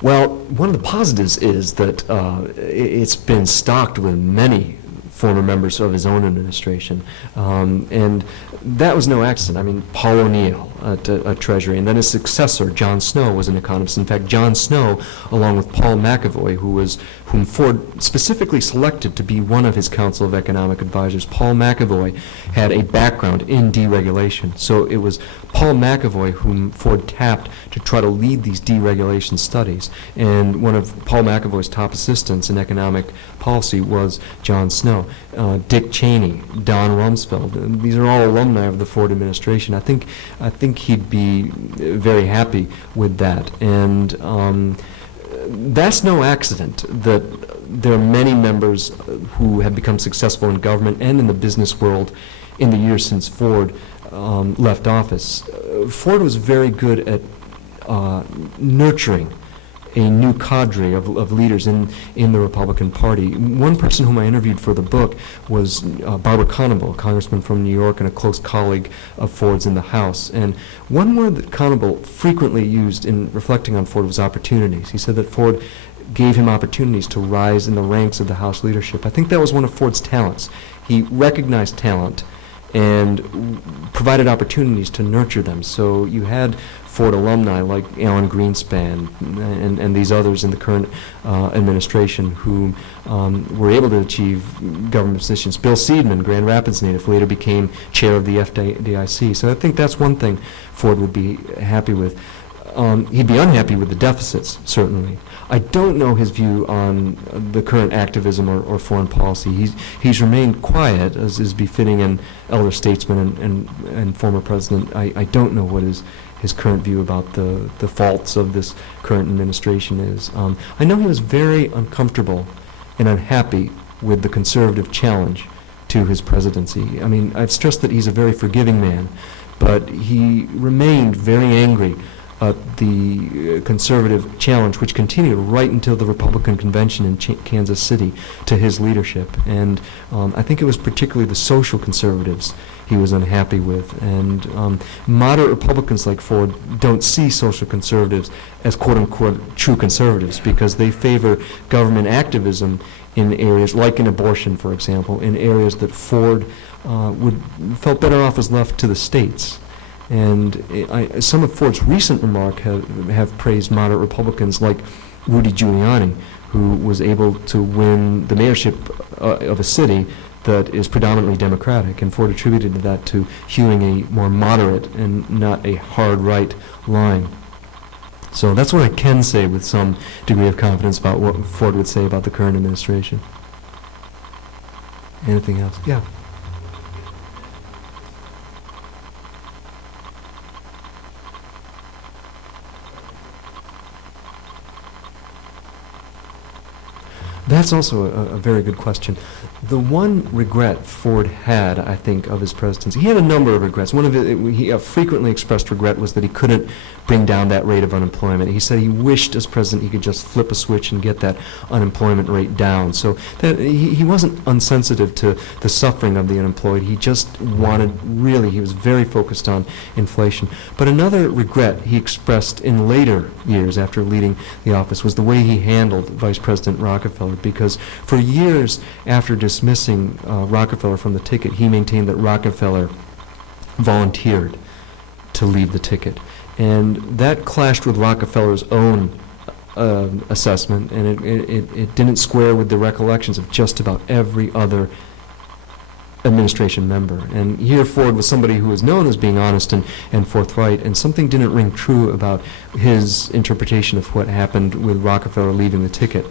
Well, one of the positives is that it's been stocked with many former members of his own administration. And that was no accident. I mean, Paul O'Neill at Treasury, and then his successor, John Snow, was an economist. In fact, John Snow, along with Paul McAvoy, whom Ford specifically selected to be one of his Council of Economic Advisors, Paul McAvoy had a background in deregulation. So it was Paul McAvoy whom Ford tapped to try to lead these deregulation studies. And one of Paul McAvoy's top assistants in economic policy was John Snow. Dick Cheney, Don Rumsfeld, these are all alumni of the Ford administration. I think he'd be very happy with that. And that's no accident that there are many members who have become successful in government and in the business world in the years since Ford left office. Ford was very good at nurturing a new cadre of leaders in the Republican Party. One person whom I interviewed for the book was Barbara Conable, a congressman from New York and a close colleague of Ford's in the House. And one word that Conable frequently used in reflecting on Ford was opportunities. He said that Ford gave him opportunities to rise in the ranks of the House leadership. I think that was one of Ford's talents. He recognized talent and provided opportunities to nurture them. So you had Ford alumni like Alan Greenspan and these others in the current administration who were able to achieve government positions. Bill Seidman, Grand Rapids native, later became chair of the FDIC. So I think that's one thing Ford would be happy with. He'd be unhappy with the deficits, certainly. I don't know his view on the current activism or foreign policy. He's remained quiet, as is befitting an elder statesman and former president. I don't know what his current view about the faults of this current administration is. I know he was very uncomfortable and unhappy with the conservative challenge to his presidency. I mean, I've stressed that he's a very forgiving man, but he remained very angry at the conservative challenge, which continued right until the Republican convention in Kansas City to his leadership. And I think it was particularly the social conservatives he was unhappy with. And moderate Republicans like Ford don't see social conservatives as quote-unquote true conservatives, because they favor government activism in areas like in abortion, for example, in areas that Ford felt better off as left to the states. And some of Ford's recent remarks have praised moderate Republicans like Rudy Giuliani, who was able to win the mayorship of a city that is predominantly Democratic, and Ford attributed that to hewing a more moderate and not a hard right line. So that's what I can say with some degree of confidence about what Ford would say about the current administration. Anything else? Yeah. That's also a very good question. The one regret Ford had, I think, of his presidency, he had a number of regrets. One of it, he frequently expressed regret was that he couldn't bring down that rate of unemployment. He said he wished as president he could just flip a switch and get that unemployment rate down. So that he wasn't unsensitive to the suffering of the unemployed. He just wanted, really, he was very focused on inflation. But another regret he expressed in later years after leading the office was the way he handled Vice President Rockefeller, because for years after dismissing Rockefeller from the ticket, he maintained that Rockefeller volunteered to leave the ticket. And that clashed with Rockefeller's own assessment, and it didn't square with the recollections of just about every other administration member. And here Ford was somebody who was known as being honest and forthright, and something didn't ring true about his interpretation of what happened with Rockefeller leaving the ticket.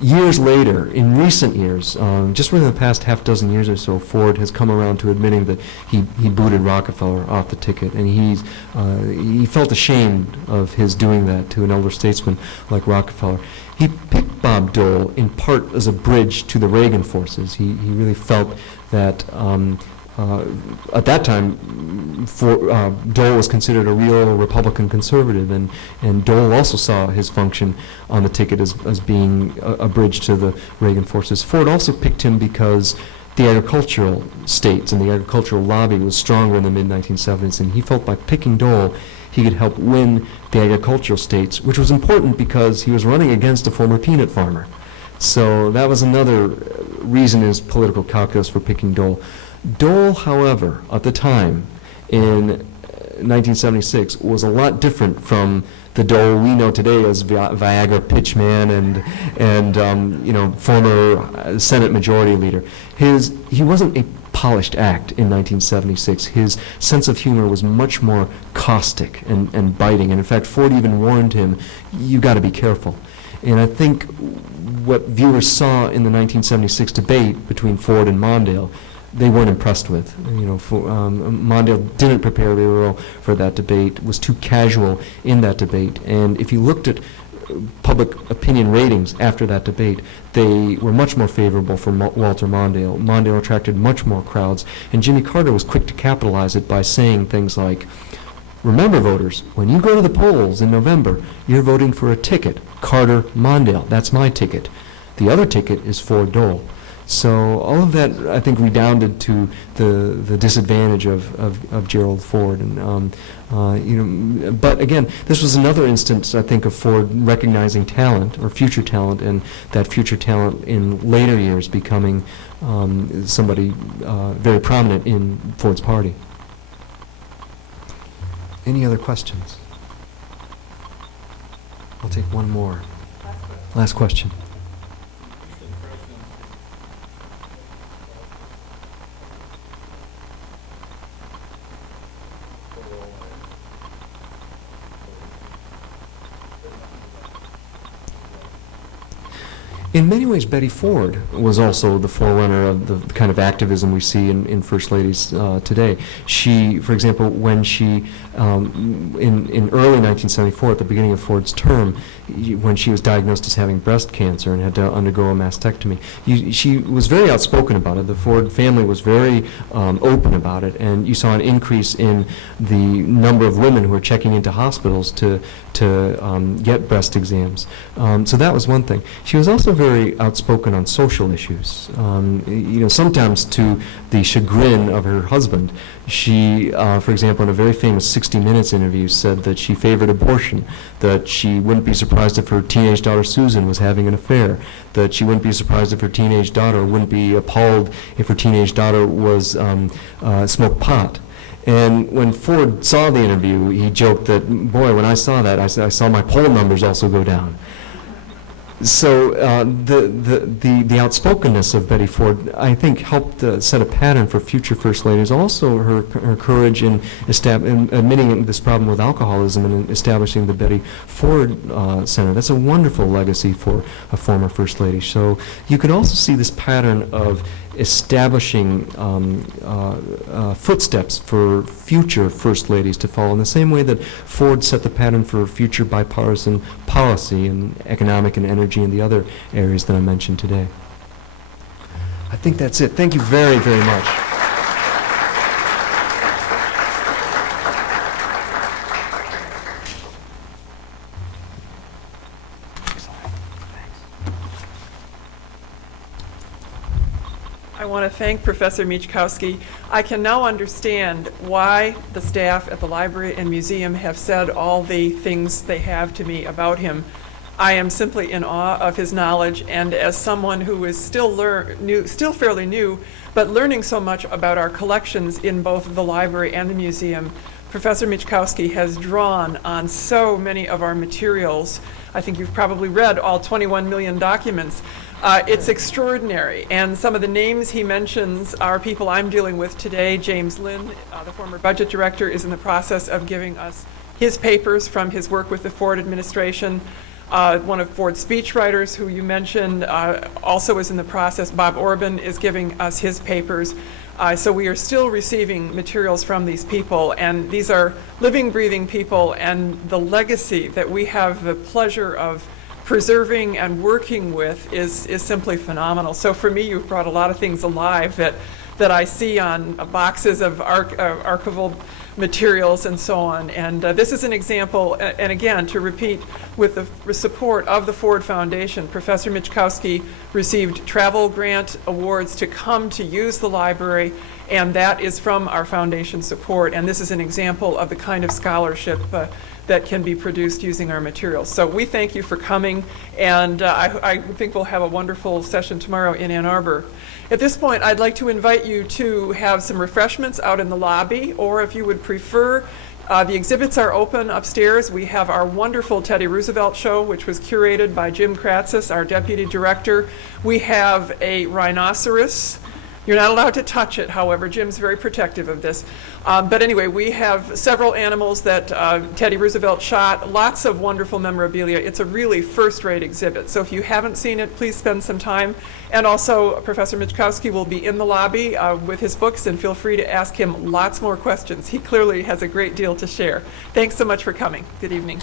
Years later, in recent years, just within the past half dozen years or so, Ford has come around to admitting that he booted Rockefeller off the ticket, and he felt ashamed of his doing that to an elder statesman like Rockefeller. He picked Bob Dole in part as a bridge to the Reagan forces. He really felt that at that time, Dole was considered a real Republican conservative, and Dole also saw his function on the ticket as being a bridge to the Reagan forces. Ford also picked him because the agricultural states and the agricultural lobby was stronger in the mid-1970s, and he felt by picking Dole, he could help win the agricultural states, which was important because he was running against a former peanut farmer. So that was another reason in his political calculus for picking Dole. Dole, however, at the time, in 1976, was a lot different from the Dole we know today as Viagra pitchman and former Senate Majority Leader. He wasn't a polished act in 1976. His sense of humor was much more caustic and biting, and in fact, Ford even warned him, "You got to be careful." And I think what viewers saw in the 1976 debate between Ford and Mondale, they weren't impressed with. Mondale didn't prepare very well for that debate, was too casual in that debate. And if you looked at public opinion ratings after that debate, they were much more favorable for Walter Mondale. Mondale attracted much more crowds, and Jimmy Carter was quick to capitalize it by saying things like, "Remember, voters, when you go to the polls in November, you're voting for a ticket, Carter-Mondale. That's my ticket. The other ticket is Ford-Dole." So all of that, I think, redounded to the disadvantage of Gerald Ford, and But again, this was another instance, I think, of Ford recognizing talent or future talent, and that future talent in later years becoming somebody very prominent in Ford's party. Any other questions? I'll take one more. Last question. In many ways, Betty Ford was also the forerunner of the kind of activism we see in First Ladies today. She, for example, when she, in early 1974, at the beginning of Ford's term, when she was diagnosed as having breast cancer and had to undergo a mastectomy, she was very outspoken about it. The Ford family was very open about it, and you saw an increase in the number of women who were checking into hospitals to get breast exams. So that was one thing. She was also very outspoken on social issues. Sometimes to the chagrin of her husband. She, for example, in a very famous 60 Minutes interview, said that she favored abortion, that she wouldn't be surprised if her teenage daughter Susan was having an affair, that she wouldn't be surprised if her teenage daughter, wouldn't be appalled if her teenage daughter was smoked pot. And when Ford saw the interview, he joked that, boy, when I saw that, I saw my poll numbers also go down. So the outspokenness of Betty Ford, I think, helped set a pattern for future First Ladies. Also, her courage in admitting this problem with alcoholism and in establishing the Betty Ford Center. That's a wonderful legacy for a former First Lady. So you could also see this pattern of establishing footsteps for future First Ladies to follow in the same way that Ford set the pattern for future bipartisan policy in economic and energy and the other areas that I mentioned today. I think that's it. Thank you very, very much. I want to thank Professor Mieczkowski. I can now understand why the staff at the library and museum have said all the things they have to me about him. I am simply in awe of his knowledge, and as someone who is still fairly new, but learning so much about our collections in both the library and the museum, Professor Mieczkowski has drawn on so many of our materials. I think you've probably read all 21 million documents. It's extraordinary, and some of the names he mentions are people I'm dealing with today. James Lynn, the former budget director, is in the process of giving us his papers from his work with the Ford administration. One of Ford's speechwriters, who you mentioned, also is in the process. Bob Orban is giving us his papers. So we are still receiving materials from these people, and these are living, breathing people, and the legacy that we have the pleasure of preserving and working with is simply phenomenal. So for me, you've brought a lot of things alive that I see on boxes of archival materials and so on. And this is an example, and again, to repeat, with the support of the Ford Foundation, Professor Mieczkowski received travel grant awards to come to use the library, and that is from our foundation support. And this is an example of the kind of scholarship that can be produced using our materials. So we thank you for coming, and I think we'll have a wonderful session tomorrow in Ann Arbor. At this point, I'd like to invite you to have some refreshments out in the lobby, or if you would prefer, the exhibits are open upstairs. We have our wonderful Teddy Roosevelt show, which was curated by Jim Kratzis, our deputy director. We have a rhinoceros. You're not allowed to touch it, however. Jim's very protective of this. But anyway, we have several animals that Teddy Roosevelt shot, lots of wonderful memorabilia. It's a really first-rate exhibit. So if you haven't seen it, please spend some time. And also, Professor Mieczkowski will be in the lobby with his books, and feel free to ask him lots more questions. He clearly has a great deal to share. Thanks so much for coming. Good evening.